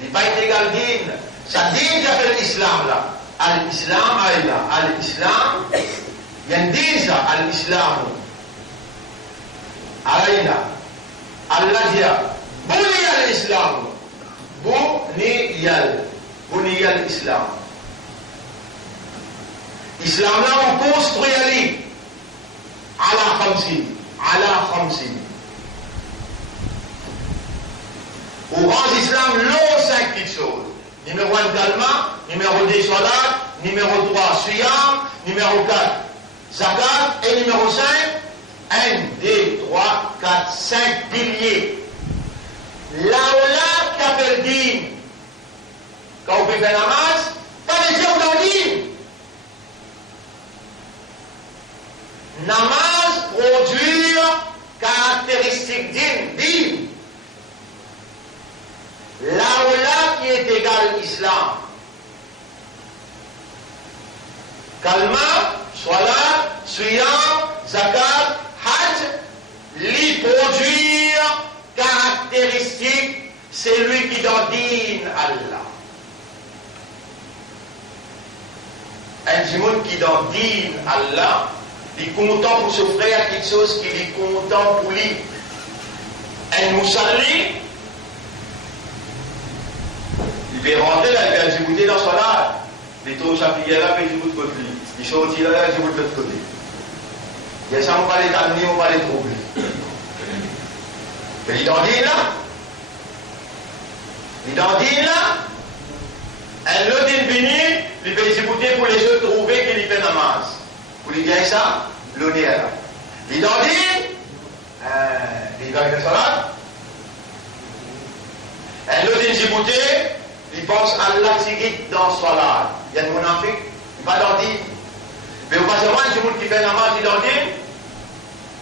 il va être égal din. Ça din qui appelle l'islam là. Al-Islam, Al-Islam, il y a un din ça, Al-Islam. Aïna, Allah dit, Buniyal Islam, Buniyal Islam. Islam là, on construit Ali, ala khamsin. Au grand islam, l'eau, 5 petites choses. Numéro 1, calma, numéro 2, salat, numéro 3, suyam, numéro 4, zakat, et numéro 5, 1, 2, 3, 4, 5 piliers. Là où là, qui appelle din. Quand on fait la masse, pas les dire dans din. Namaz produire caractéristique din. Là où là qui est égal islam. Kalma, salat, suyam, zakat, hajj, li produire caractéristique, c'est lui qui donne din Allah. Un djimoun qui donne din Allah, il est content pour son frère, quelque chose qu'il est content pour lui. Un moussalli, il fait rentrer là, il vient djibouter dans son âge. Il est au chapitre là, il djiboute de côté. Il sortit là, il djiboute de l'autre côté. Il y a ça, on va les calmer, on va les troubler. Mais il dans dit là, un autre il finit, il fait djibouter pour les autres trouver qu'il fait namaz. Vous voulez bien ça? L'honneur là. Il dans dit, il va faire salat. Un autre il djibouter, il pense à Allah qui guide dans salat. Il y a des monafiques, il va dans dire. Mais au passement, il y a des gens qui fait namaz, il dans dire.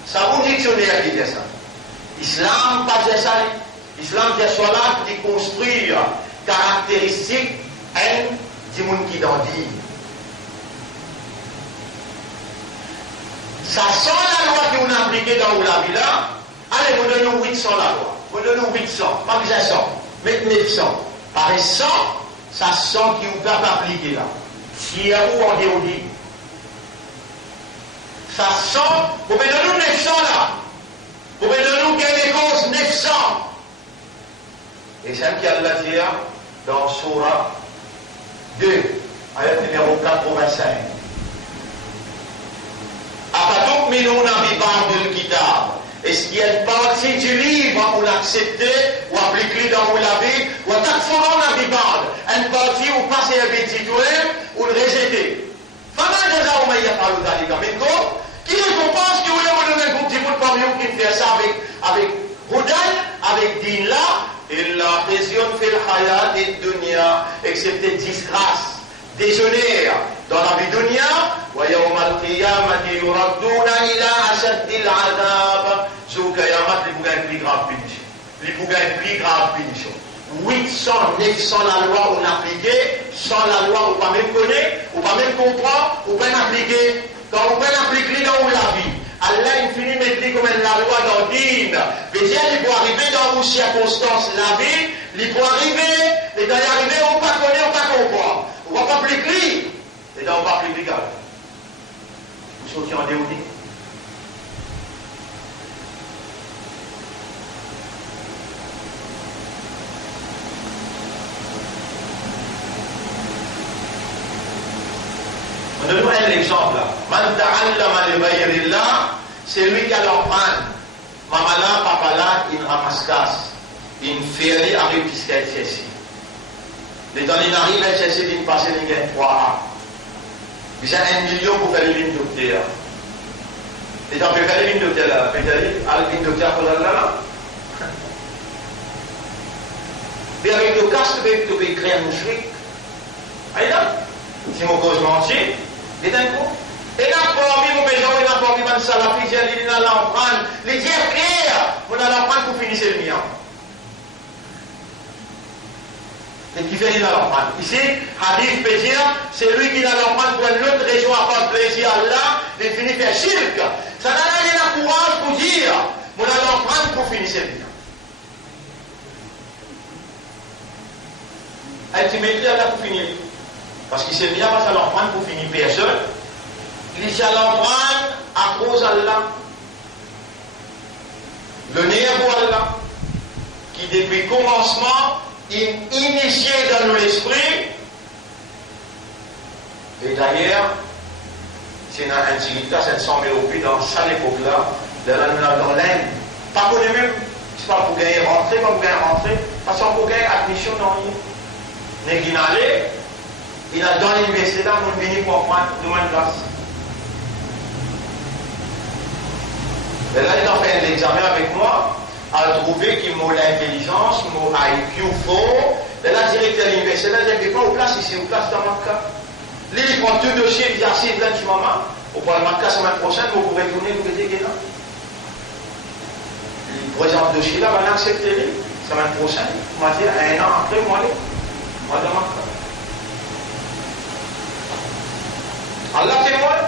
Ça vous dictionnaire qui dit ça. Islam, pas de ça. Islam, c'est salat qui construit caractéristiques du monde qui dans dit. Ça sent la loi qu'on a appliquée dans la vie là. Allez, vous donnez 800 la loi. Vous donnez 800, pas besoin de 100. Mettez 900. Par 100, ça sent qui vous pas appliquer là. Si vous en déroulez. Ça sent, vous pouvez donner 900 là. Vous pouvez donner des causes 900. Et c'est ce qu'il y a là dire dans Surah 2, ayat numéro 85. Afatukminuna bi ba'dil kitab. Est-ce qu'il y a une partie du livre où l'accepter, ou appliquer dans la vie, ou takfuruna bi ba'd, une partie où passer un petit ou le rejeter. Fama jaza ou maïa parou dalika minkum. Qui récompense que vous avez donné un petit bout de parmi vous qui fait ça avec Houdan, avec Din-là, et la vision fait le hayat et dunya, excepté disgrâce, déshonneur dans la vie dunya, wa yawm al-qiyamati yuraddouna ila ashaddil adab, sous Kayamat, les bougains plus grave punition. Les bougains plus grave punition. 800, 900 la loi on appliqué, sans la loi on pas même connaître, on pas même comprendre, on pas appliquer. Quand on peut appliquer dans la vie, Allah il finit mettre comme la loi dans Din. Mais il peut arriver dans une circonstance la vie, il peut arriver, et dans l'arrivée on ne peut pas connaître, on ne peut pas comprendre. On ne va pas appliquer, et dans on ne va pas appliquer. Vous sortez en déoudi. Donne-nous un exemple là. Man ta'allama li ghayrillah, c'est lui qui a l'empreinte. Mamala, papala, il ramasse casse. Il fait avec pisquette ceci. Les dans les arrivent à chercher d'une passer les gains 3A. Il y a 1 million pour faire les lignes d'octave. Et dans faire les lignes d'octave là, peut-être les lignes d'octave pour là. Mais avec le casque, tu peux créer un mouchrik. Allez là. Si mon cause mentir, et d'un coup, et là, parmi mon besoin, il a parmi mon salafi, il a l'empreinte, les dire clair, on a l'empreinte pour finir le mien. Et qui fait l'empreinte. Ici, Hadith peut dire, c'est lui qui a l'empreinte pour une autre région à faire plaisir à Allah, et finit faire shirk. Ça n'a rien à courage pour dire, on a l'empreinte pour finir le mien. Elle te met là pour finir. Parce qu'il s'est mis à passer à l'empreinte pour finir personne. Il s'est à l'empreinte à cause d'Allah. Le néerbo Allah, qui depuis le commencement, est initié dans l'esprit. Et d'ailleurs, c'est un intimité, c'est 100 000 roupies dans cette époque-là, dans l'Inde. Pas pour les mêmes, c'est pas pour gagner rentrer, pas pour gagner rentrer, parce qu'on peut gagner admission dans l'île. N'est-ce qu'il allait? Il a dans l'université là, on vient pour prendre une place. Et là, il a fait un examen avec moi, a trouvé qu'il m'a l'intelligence, mon IQ fort. Et là, directeur de l'université, là, il dit pas au place ici, au place dans ma cas. Lui, il prend tout le dossier, il dit assis là, du moment, au point de ma cas, semaine prochaine, vous pourrez tourner, vous mettez là. Il présente le dossier là, on a accepté lui. Semaine prochaine, on m'a dit, 1 an après, moi, dans ma cas. Allah témoigne,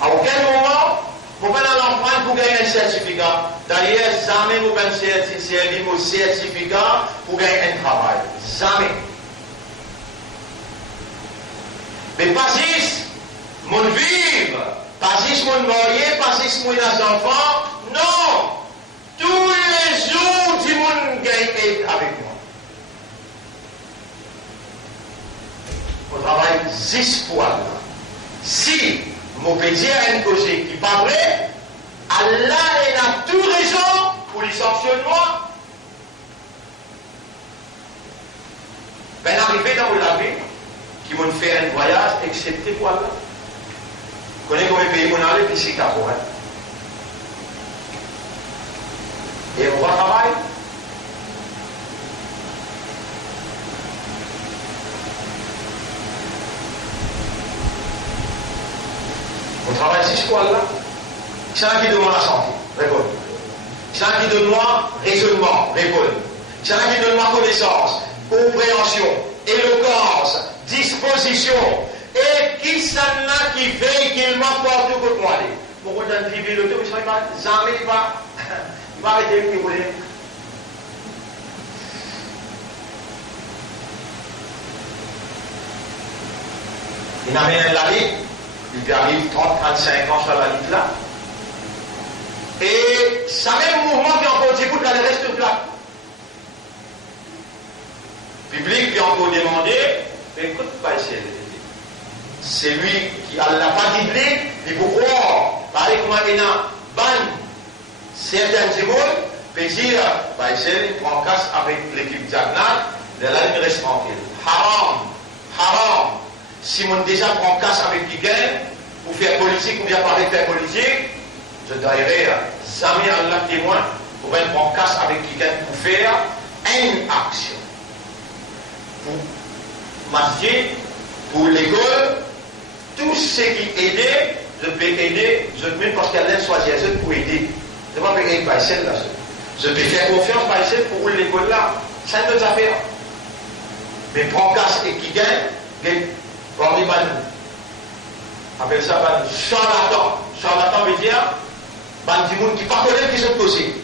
à aucun moment, vous pouvez l'empreinte pour gagner un certificat. D'ailleurs, jamais vous pouvez un certificat pour gagner un travail. Jamais. Mais pas juste mon vivre, pas juste mon marié, pas juste mon enfant. Non! Tous les jours du monde gagne avec moi. On travaille 6 fois. Si mon pédier a une cause qui n'est pas vrai, Allah a tout raison pour les sanctionner moi. Ben arrivé dans la vie, qui m'ont fait un voyage, excepté pour Allah. Vous connaissez combien de pays on a allé, puis c'est qu'à pour et on va travailler. On travaille 6 fois là. C'est un qui demande la santé, réponds. C'est un qui demande raisonnement, réponds. C'est un qui demande connaissance, compréhension, éloquence, disposition. Et qui s'en a qui veille qu'il m'apporte pour moi. beaucoup de driver l'auto, il ne va jamais il va arrêter de rouler. Il amène la ligne, il arrive 30-35 ans sur la ligne là. Et ça même mouvement qui est encore du coup, là, le reste plat. Le public qui a encore demandé, mais écoute pas ici. C'est lui qui a la pas dit, il faut croire, pareil comme il a ban certains émois, peut dire, bah, il prend casse avec l'équipe diagonale, de là il reste tranquille. Haram. Si on déjà prend casse avec qui gagne, pour faire politique ou bien parler de faire politique, je dirais, jamais Allah témoin, pour mettre prendre casse avec qui gagne pour faire une action. Pour masjid, pour l'école, tout ce qui aide, je peux aider, je peux parce qu'elle a choisi les autres pour aider. Je ne vais pas payer par celle là. Je peux faire confiance par celle pour l'école là. C'est une autre affaire. Mais prends casse et qui gagne, on dit pas nous. Appelle ça charlatan. Charlatan veut dire du monde qui ne pas connaître qui sont posés.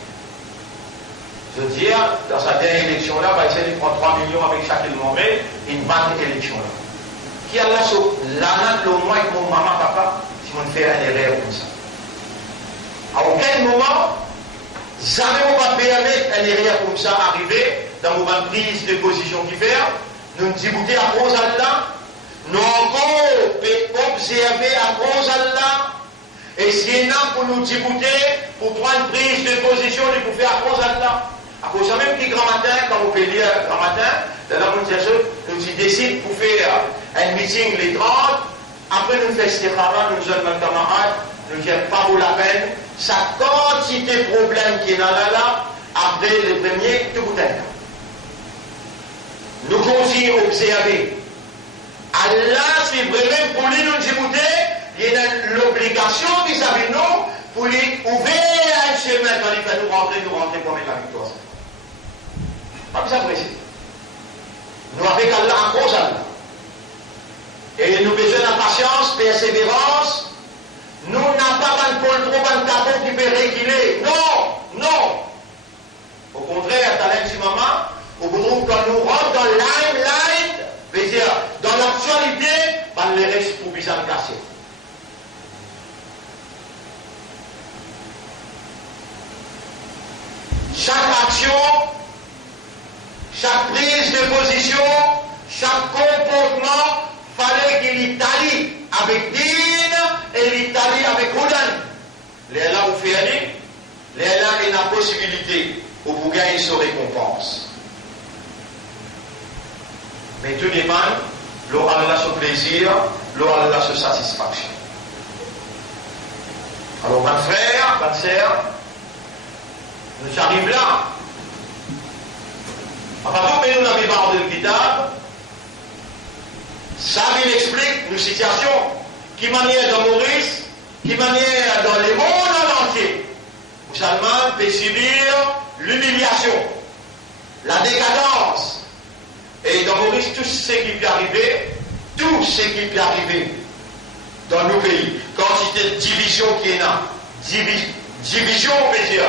Je veux dire, dans sa dernière élection là, il prend 3 millions avec chaque élément, mais une bonne élection là. Qui a là sur l'année le moins avec mon maman, papa, si on fait une erreur comme ça. À aucun moment, jamais on va permettre une erreur comme ça arriver dans une prise de position qui fait, nous disons à cause d'Allah, nous encore observer à cause d'Allah, et si il y a pour nous discuter, pour prendre prise de position, il faut faire à cause d'Allah. À cause de même qui grand matin, quand vous pouvez lire grand matin, nous décidons pour faire un meeting les 30, après nous faisons des travaux, nous sommes nos camarades, nous disons pas vaut la peine, sa quantité de problèmes qui est dans là, après le premier, tout le temps. Nous continuons à observer. Allah, c'est vraiment pour lui nous écouter, il y a l'obligation vis-à-vis de nous pour lui ouvrir un chemin quand il fait nous rentrer pour mettre la victoire. Pas plus apprécié. Nous avec Allah en cause Allah. Et nous besoin de patience, persévérance. Nous n'avons pas un pôle trop un capot qui peut réguler. Non. Au contraire, dans l'intimement, au bout quand nous rentrons dans l'limelight, veut dire dans l'actualité, on les reste pour bien casser. Chaque action, chaque prise de position, chaque comportement, fallait qu'il y talie avec Din et il y talie avec Houdan. Les là où fait aller, les là il y a la possibilité où vous gagnez sa récompense. Mais tout dépend, l'eau Allah son plaisir, l'eau Allah sa satisfaction. Alors, mon frère, ma sœur, nous arrivons là. À partir de nous avons parlé de kitab, ça il explique une situation qui manière dans Maurice, qui manière dans le monde entier. Musulman peut subir l'humiliation, la décadence. Et dans Maurice, tout ce qui peut arriver dans nos pays, quantité de division qui est là, division, on peut dire,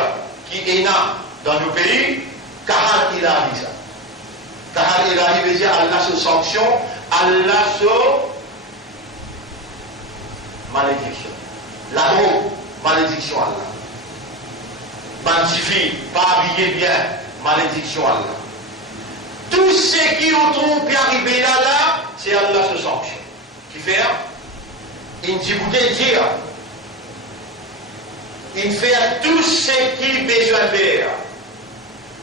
qui est là dans nos pays, car il a dit ça. Car il a dit, Allah se sanction, Allah se malédiction. La drogue, malédiction Allah. Bantifi, pas habillé bien, malédiction Allah. Tout ce qui autour peut arriver là, c'est Allah se sanction. Qui fait? Il dit, dire. Il fait tout ce qu'il besoin de faire.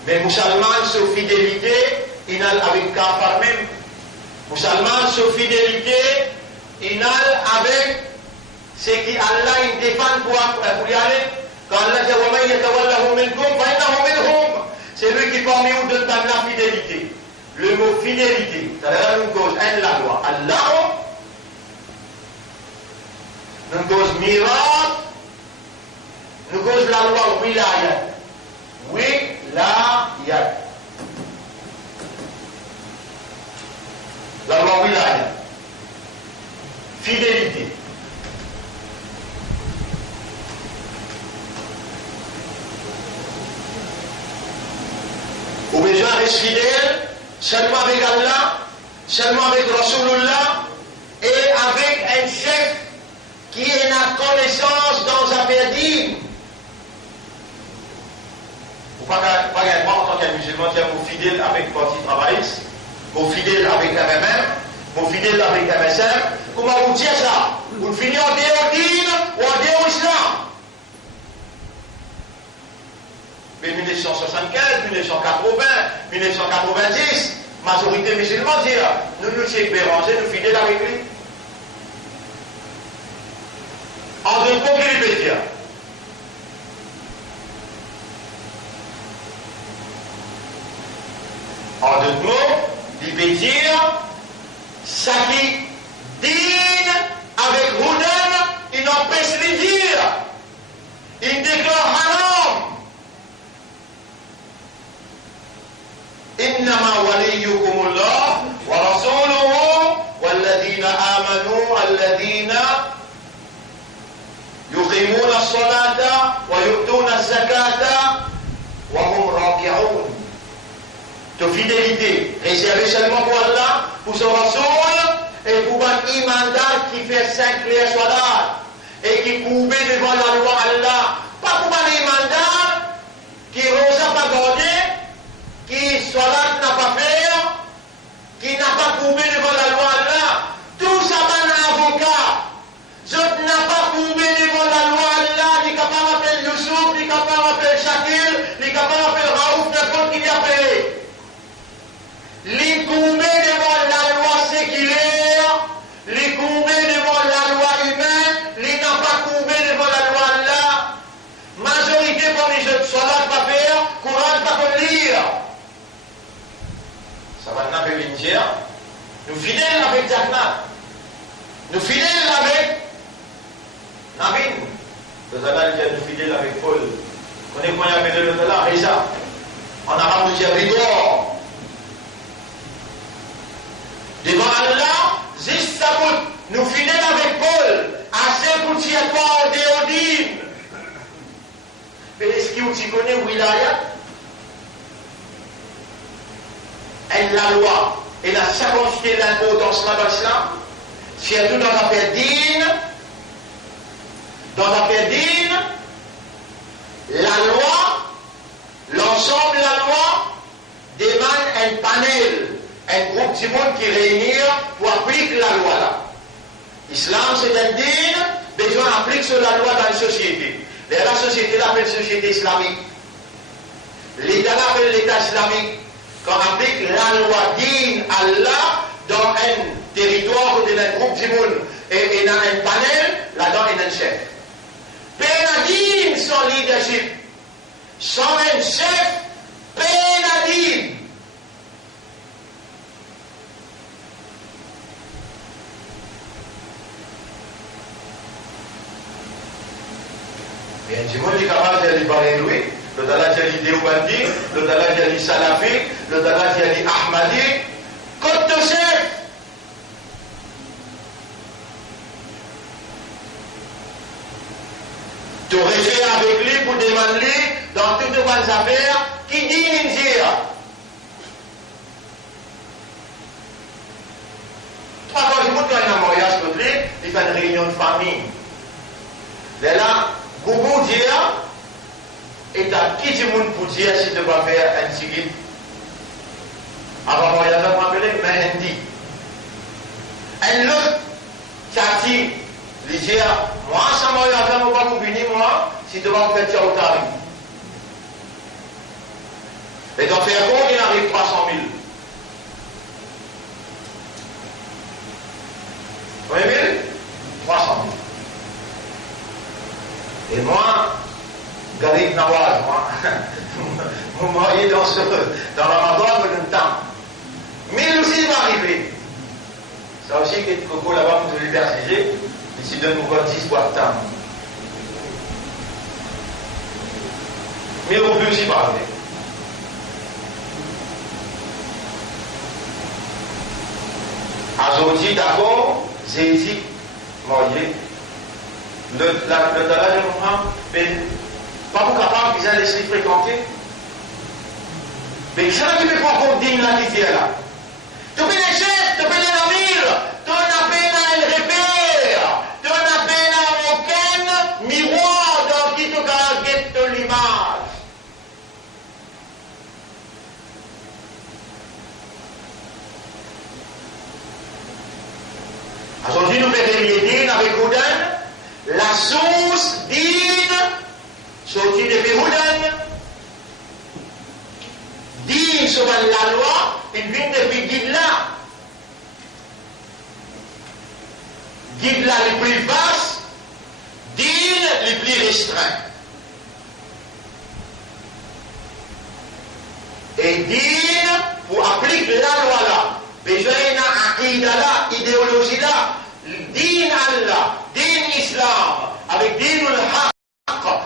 Mais musulman, sur fidélité, il a avec kafar même. Musulman, sur fidélité, il a avec ce qui Allah il défend pour y aller. Quand Allah dit c'est lui qui parmi nous donne la fidélité. Le mot fidélité, c'est-à-dire nous cause la loi. Allah, nous cause miracle, nous cause la loi wilayat. Wilayat. La loi wilayat. Fidélité. reste fidèle seulement avec Allah, seulement avec Rasulullah et avec un chef qui est la connaissance dans sa perdine. Vous ne pouvez pas en tant qu'un musulman qui est fidèle avec le parti travailliste, vous fidèle avec MMM, vous fidèle avec MSM. Comment vous dites ça? Vous finissez en déodine ou en déo-islam. Mais 1975, 1980, 1990, majorité musulmane dit nous sommes Béranger, nous fidèles avec lui. En deux mots, qu'il peut dire. En deux mots, il peut dire ça qui dîne avec Houdan, il empêche de dire. Il déclare haram. إنما وليكم الله ورسوله والذين آمنوا الذين يقيمون الصلاة ويؤتون الزكاة وهم راكعون. De fidélité réservée seulement pour Allah, pour son Rasoul et pour un imandar qui fait 5 prières salat et qui couvre devant la loi Allah. Pas pour un imandar qui rosa pas gardé, qui salat n'a pas fait, qui n'a pas coupé devant la loi Allah, tout ça va un avocat. Je n'ai pas coupé devant la loi Allah, ni capable d'appeler Youssouf, ni capable d'appeler Shakil, ni capable d'appeler Raouf, n'importe qui l'appelle. Les coupé devant la loi séculaire, les coupé devant la loi humaine, les n'a pas coupé devant la loi Allah. Majorité pour les jeunes salat pas faire, Coran pas lire. Ça va nous faire nous fidèles avec Jannat, nous fidèles avec Nabin. Le Zalal dit nous fidèles avec Paul. On est qu'on appelle le Zalal, Reza. En arabe, nous dit Ridor. Devant Allah, juste ça pour nous fidèles avec Paul. Assez pour tirer pas en déodine. Mais est-ce que vous connaissez Wilaya? Elle la loi et la circonstance l'importance dans l'islam, surtout dans l'affaire dîne. Dans l'affaire dîne, la loi, l'ensemble de la loi demande un panel, un groupe du monde qui réunit pour appliquer la loi là. L'islam c'est un dîne, besoin d'appliquer sur la loi dans une société. La société l'appelle société islamique. L'État l'appelle l'État islamique. Quand on applique la loi dîne Allah dans un territoire ou dans un groupe du monde et dans un panel, là-dedans il y a un chef. Pénadine sans leadership, sans un chef, pénadine. Et un du monde est capable de parler lui. Le Dalai Jali Déoubandi, le Dalai Jali Salafi, le Dalai Jali Ahmadi, côte de chef. Tu réfères avec lui pour demander dans toutes les bonnes affaires qui dit Ninzir. Trois fois du monde quand il y a un mariage contre lui, il fait une réunion de famille. Et là, Goubou dit, et à qui du monde pour dire si tu vas faire un tigit? Avant moi, il y a un appelé Mehendi. Un autre, Tati, il dit, moi, ça m'a eu à faire, moi, pour venir, moi, si tu vas me faire tirer au tarif. Et d'en faire compte, il arrive 300 000. Vous voyez 300 000. Et moi, Garib Nawaz, moi, mon mari dans la Ramadan me donne temps. Mais aussi il va arriver. Ça aussi, que Coco là-bas pour te l'université, ici donne encore 10 boîtes de temps. Mais on peut aussi parler. Azoti, d'accord, Zézi, marié. Le talent de Mohamed, mais pas pour capable qu'ils aient laissé fréquenter. Mais ça qui me prend pour dire là qui est là. Tu peux les chefs, tu peux les nommer, tu n'as peine à le repère, tu n'as peine à aucun miroir dans qui tu gardes l'image. Aujourd'hui, nous faisons avec Houdan, la source d'Ine, sortie de Houdan, d'Ine sur la loi, il vient depuis Guide-là. Guide-là les plus vastes, d'Ine les plus restreints. Et d'Ine, pour appliquer la loi là, besoin d'un aqida là, idéologie là, din Allah, din Islam, avec din al-haq.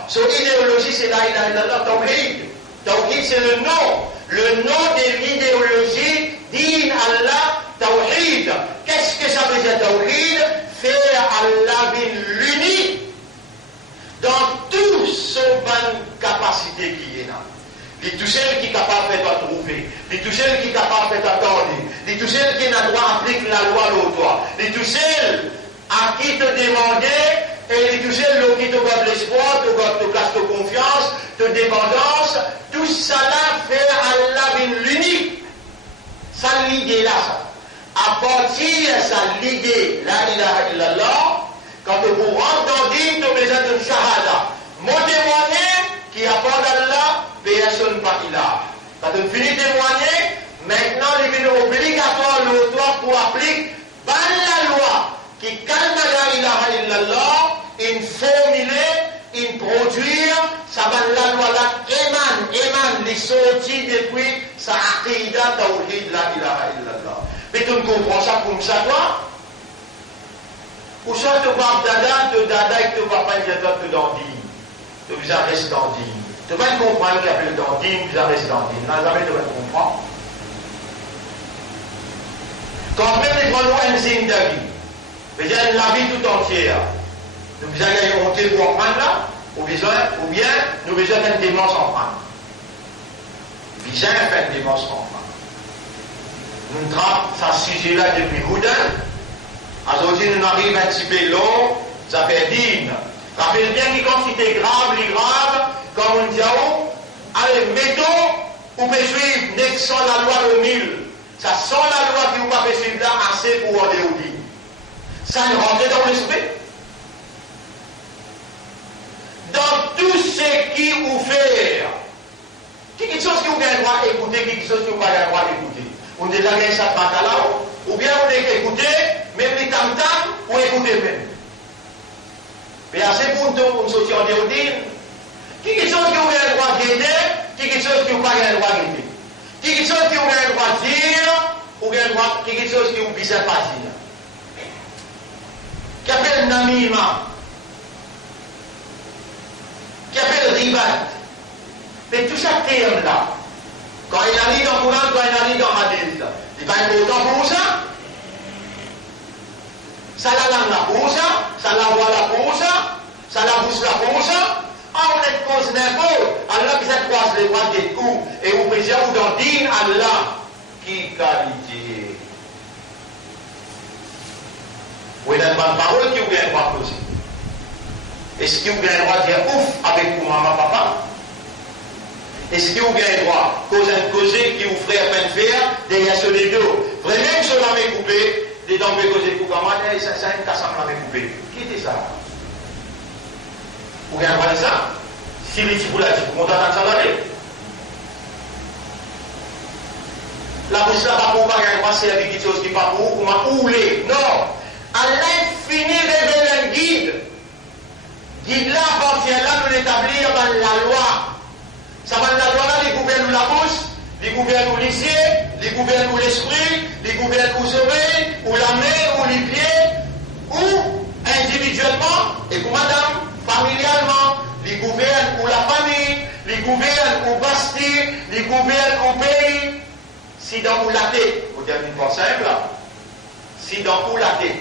Son idéologie c'est la ilaha illallah, tawhid. Tawhid c'est le nom de l'idéologie, din Allah, tawhid. Qu'est-ce que ça veut dire tawhid? Faire Allah l'unique dans toute son bonne capacité qui est là. Les tout celles qui sont capables de faire trouver, les tout celles qui sont capables de faire attendre, les tout celles qui n'ont droit d'appliquer la loi de toi, les tout celles à qui te demander, et les tout celles qui te gardent l'espoir, te cassent ta confiance, ta dépendance, tout ça là fait Allah l'unique. Ça l'idée là, ça. À partir de ça l'idée, la ilaha illallah, quand vous rentrez dans l'île, tu as besoin de shahada. Mon témoigner qui apporte Allah, personne pas là. Quand on finit de témoigner, maintenant il est obligatoire le droit pour appliquer la loi qui calme la ilaha illallah, une formuler, une produire, ça va la loi là émane les sorties depuis sa aqida tawhid la ilaha illallah. Mais tu ne comprends ça comme ça toi? Ou ça te va dada et te va pas dire que dandine. Tu vous arrêtes dandine. Tu vas comprendre qu'il y a plus d'andine, vous arrêtez d'andine. Non, jamais tu vas comprendre. Quand même les grands lois, une d'ami. Mais la vie tout entière. Nous vous allez monter pour prendre là, ou bien nous besoin d'un démence en prendre. Besoin d'un démence en prendre. Nous trappons ce sujet-là depuis Houdan. Aujourd'hui, nous arrivons un petit peu long, ça fait digne. Rappelez bien que quand c'était grave, les graves, comme on dit, allez, mettons, vous pouvez suivre, net sans la loi de 1000. Ça sent la loi qui vous pas suivre là, assez pour aller au dit. Ça ne rentre dans l'esprit. Dans tout ce qui vous fait, quelque chose que vous avez le droit d'écouter, quelque chose que vous n'avez pas le droit d'écouter. Vous avez déjà gagné ça par là, ou bien vous avez écouté, même les tam-tam, ou écoutez même. Mais assez pour nous sortir en déodine, quelque chose que vous avez le droit d'aider, quelque chose que vous n'avez pas le droit d'aider. Quelque chose que vous avez le droit de dire, ou bien quelque chose que vous ne pouvez pas dire. Qui appelle Namima, qui appelle Ribat. Mais tout ça terme là, quand il arrive dans le Coran, quand il arrive dans le Hadith, il va être autant pour ça. Ça la langue là pour ça, ça la voix là pour ça, ça la bouche là pour ça. Ah, on est cause n'importe. Allah qui s'est croisé les bras des coups et vous précisez ou dans din Allah. Qui qualité. Vous avez une bonne parole qui vous avez le droit de poser. Est-ce que vous avez le droit de dire ouf avec vous, maman, papa? Est-ce que vous avez le droit de causer qui vous ferait à peine faire derrière sur les dos? Vraiment, sur la main coupée. Les dents de causer pour comment ça a une casse à la main coupée. Qui était ça? Vous avez parlé ça? Si les petits boules, vous montez à ça d'aller. La bouche là, pas pour vous, c'est avec quelque chose qui n'est pas pour vous, m'a oulé. Non! À l'infini, révèle un guide. Guide là, appartient là de l'établir dans la loi. Ça va dans la loi là, les gouvernent la bouche. Les gouvernent ou lycée, les gouvernent ou l'esprit, les gouvernent ou oreilles, ou la main, ou les pieds, ou individuellement, et pour madame, familialement, les gouvernent ou la famille, les gouvernent ou Bastille, les gouvernent au pays. Si dans ou la tête, vous dites une fois simple, si dans ou la tête,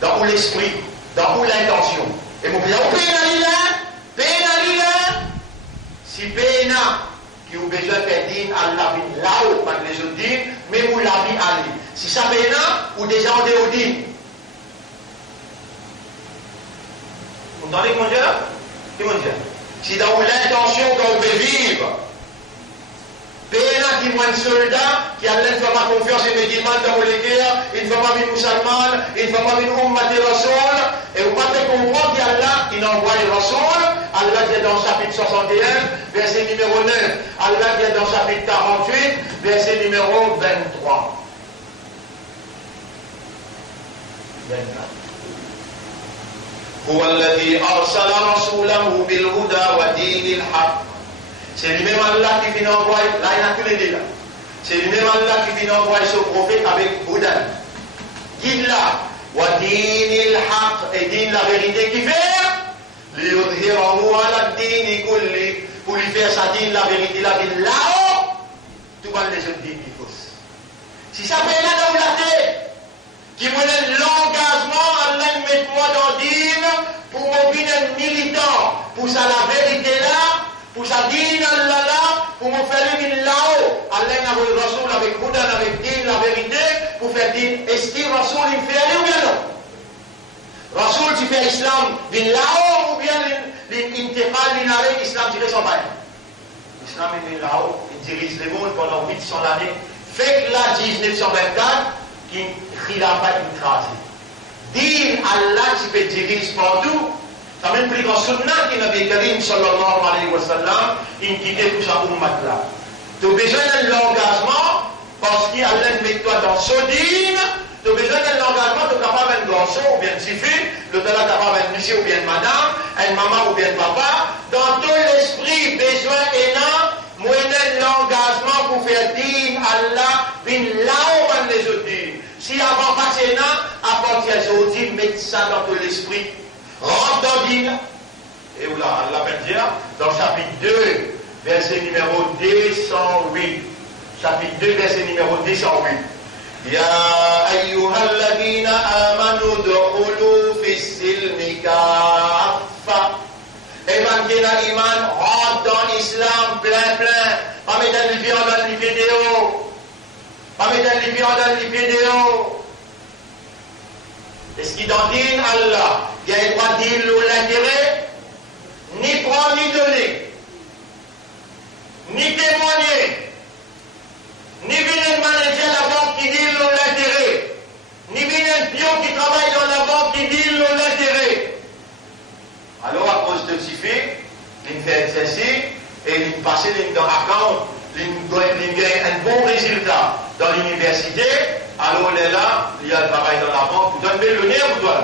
dans ou l'esprit, dans ou l'intention. Et mon père, pénalila, si pénal, qui ont besoin de faire dire Allah là-haut, pas les autres dire, mais vous l'avez allé. Si ça fait là, ou déjà on est au dire. Vous entendez comment dire là? Comment dire? Si dans l'intention qu'on veut vivre, Péna qui moins de soldats, qui a ne fait pas confiance et musulman dans les guerres, il ne fait pas venir musulman, il ne fait pas venir ummat de Rasoul, et vous pouvez comprendre qu'Allah, il envoie les Rasoul, Allah dit dans le chapitre 61, verset numéro 9, Allah dit dans le chapitre 48, verset numéro 23. 24. هو الذي أرسل رسوله بالهدى ودين الحق. C'est lui-même Allah qui vient envoyer, là il y a tous les deux là. C'est lui-même Allah qui vient envoyer ce prophète avec Bouddha. Guide là, wa dinil haq, et din la vérité qui fait, liyudhirahu ala dini kulli, pour lui faire sa din la vérité, la din là-haut, tout va les autres dînes qui faussent. Si ça fait là dans la tête, qui me donne l'engagement, Allah met moi dans din, pour mon bin militant, pour ça la vérité là, pour ça din Allah là, pour me faire le là-haut. Allah n'a pas le Rasoul avec Bouddha, avec din la vérité, pour faire din. Est-ce que Rasoul il fait aller ou bien non? Rasoul tu fais Islam din là-haut ou bien l'intégrale din avec Islam tu fais son bail? Islam est din là-haut, il dirige le monde pendant 800 années. Fait que là 1924, qui ne pas une traduit. Din Allah tu peux diriger partout. Ça m'implique en sunnah qui Nabi Karim sallallahu alayhi wa sallam, il quittait tout ça ummat là. Tu as besoin de l'engagement parce qu'Allah met toi dans ce din. Tu as besoin de l'engagement, tu es capable d'un garçon ou bien de fille, tu es capable d'un monsieur ou bien de madame, une maman ou bien de papa. Dans tout l'esprit, besoin énorme, moyen l'engagement pour faire din Allah, bin là où les autres din. Si avant passer là, à partir des autres din, mettez ça dans tout l'esprit. Rentre dans din. Et où là, Allah va dire, dans le chapitre 2, verset numéro 208. Chapitre 2, verset numéro 208. Ya ayyuhalladhina amanu dukhulu fi silmi kaffa. Et maintenant, iman rentre dans l'islam plein. Pas mettre les viandes dans les vidéos. Pas mettre les viandes dans les vidéos. Est-ce qu'il dans din Allah, il y a pas dit l'intérêt, ni prendre ni donner, ni témoigner, ni venir manager la banque qui dit l'intérêt, ni venir un pion qui travaille dans la banque qui dit l'intérêt. Alors à cause de ce fait, il fait ceci et il passe dans l'account, il gagne un bon résultat dans l'université. Alors on est là, il y a le travail dans la banque, vous donnez le nez ou toi?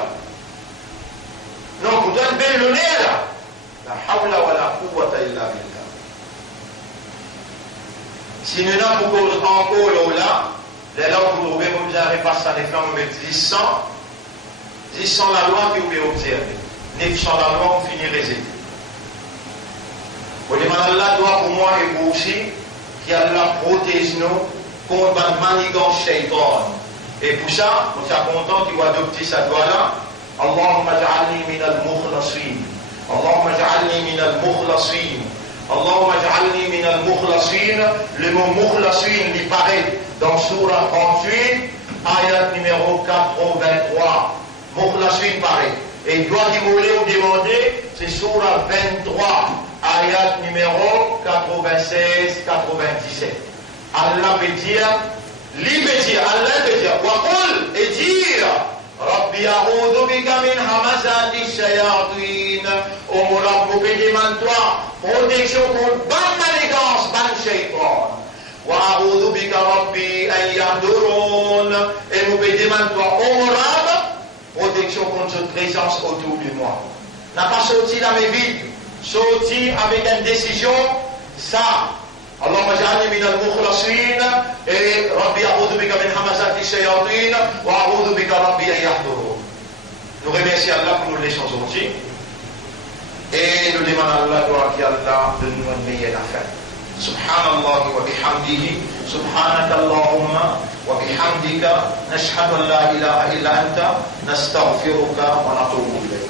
Non, vous donnez le nez là. La hawla wa la quwwata illa billah. Si nous n'avons pas encore là, les là vous trouvez, vous avez passé à l'effet, vous mettez 10 ans la loi que vous pouvez observer. 900 la loi, vous finirez résultat. Vous demandez Allah doit pour moi et vous aussi, qu'Allah protège nous contre la manigance shaitan. Et pour ça, nous sommes contents qu'il va adopter cette loi-là. Allahumma ja'alni min al-mukhlasin. Allahumma ja'alni min al-mukhlasin. Allahumma ja'alni min al-mukhlasin. Le mot mukhlasin, il paraît dans Surah 38, ayat numéro 83. Mukhlasin paraît. Et il doit demander, c'est Surah 23, ayat numéro 96-97. Allah peut dire, Allah peut dire, Waqul, et dire, Rabbi a'udhu bika min hamazati shayatin. Oh mon Rabb, vous demande-toi, protection contre bonne manigance, bonne shaitan. Wa a'udhu bika Rabbi an yahdurun. Et vous demande-toi, oh mon Rabb, protection contre cette présence autour de moi. N'a pas sorti dans mes vides, sorti avec une décision, ça. اللهم اجعلني من المخلصين ربي أعوذ بك من همزات الشياطين وأعوذ بك ربي أن يحضرون. Nous remercions Allah pour nous les choses aussi et nous demandons Allah qu'Allah de nous une meilleure affaire. Subhanallah wa bihamdihi subhanaka Allahumma wa bihamdika nashhadu an la ilaha illa anta nastaghfiruka wa natubu ilayk.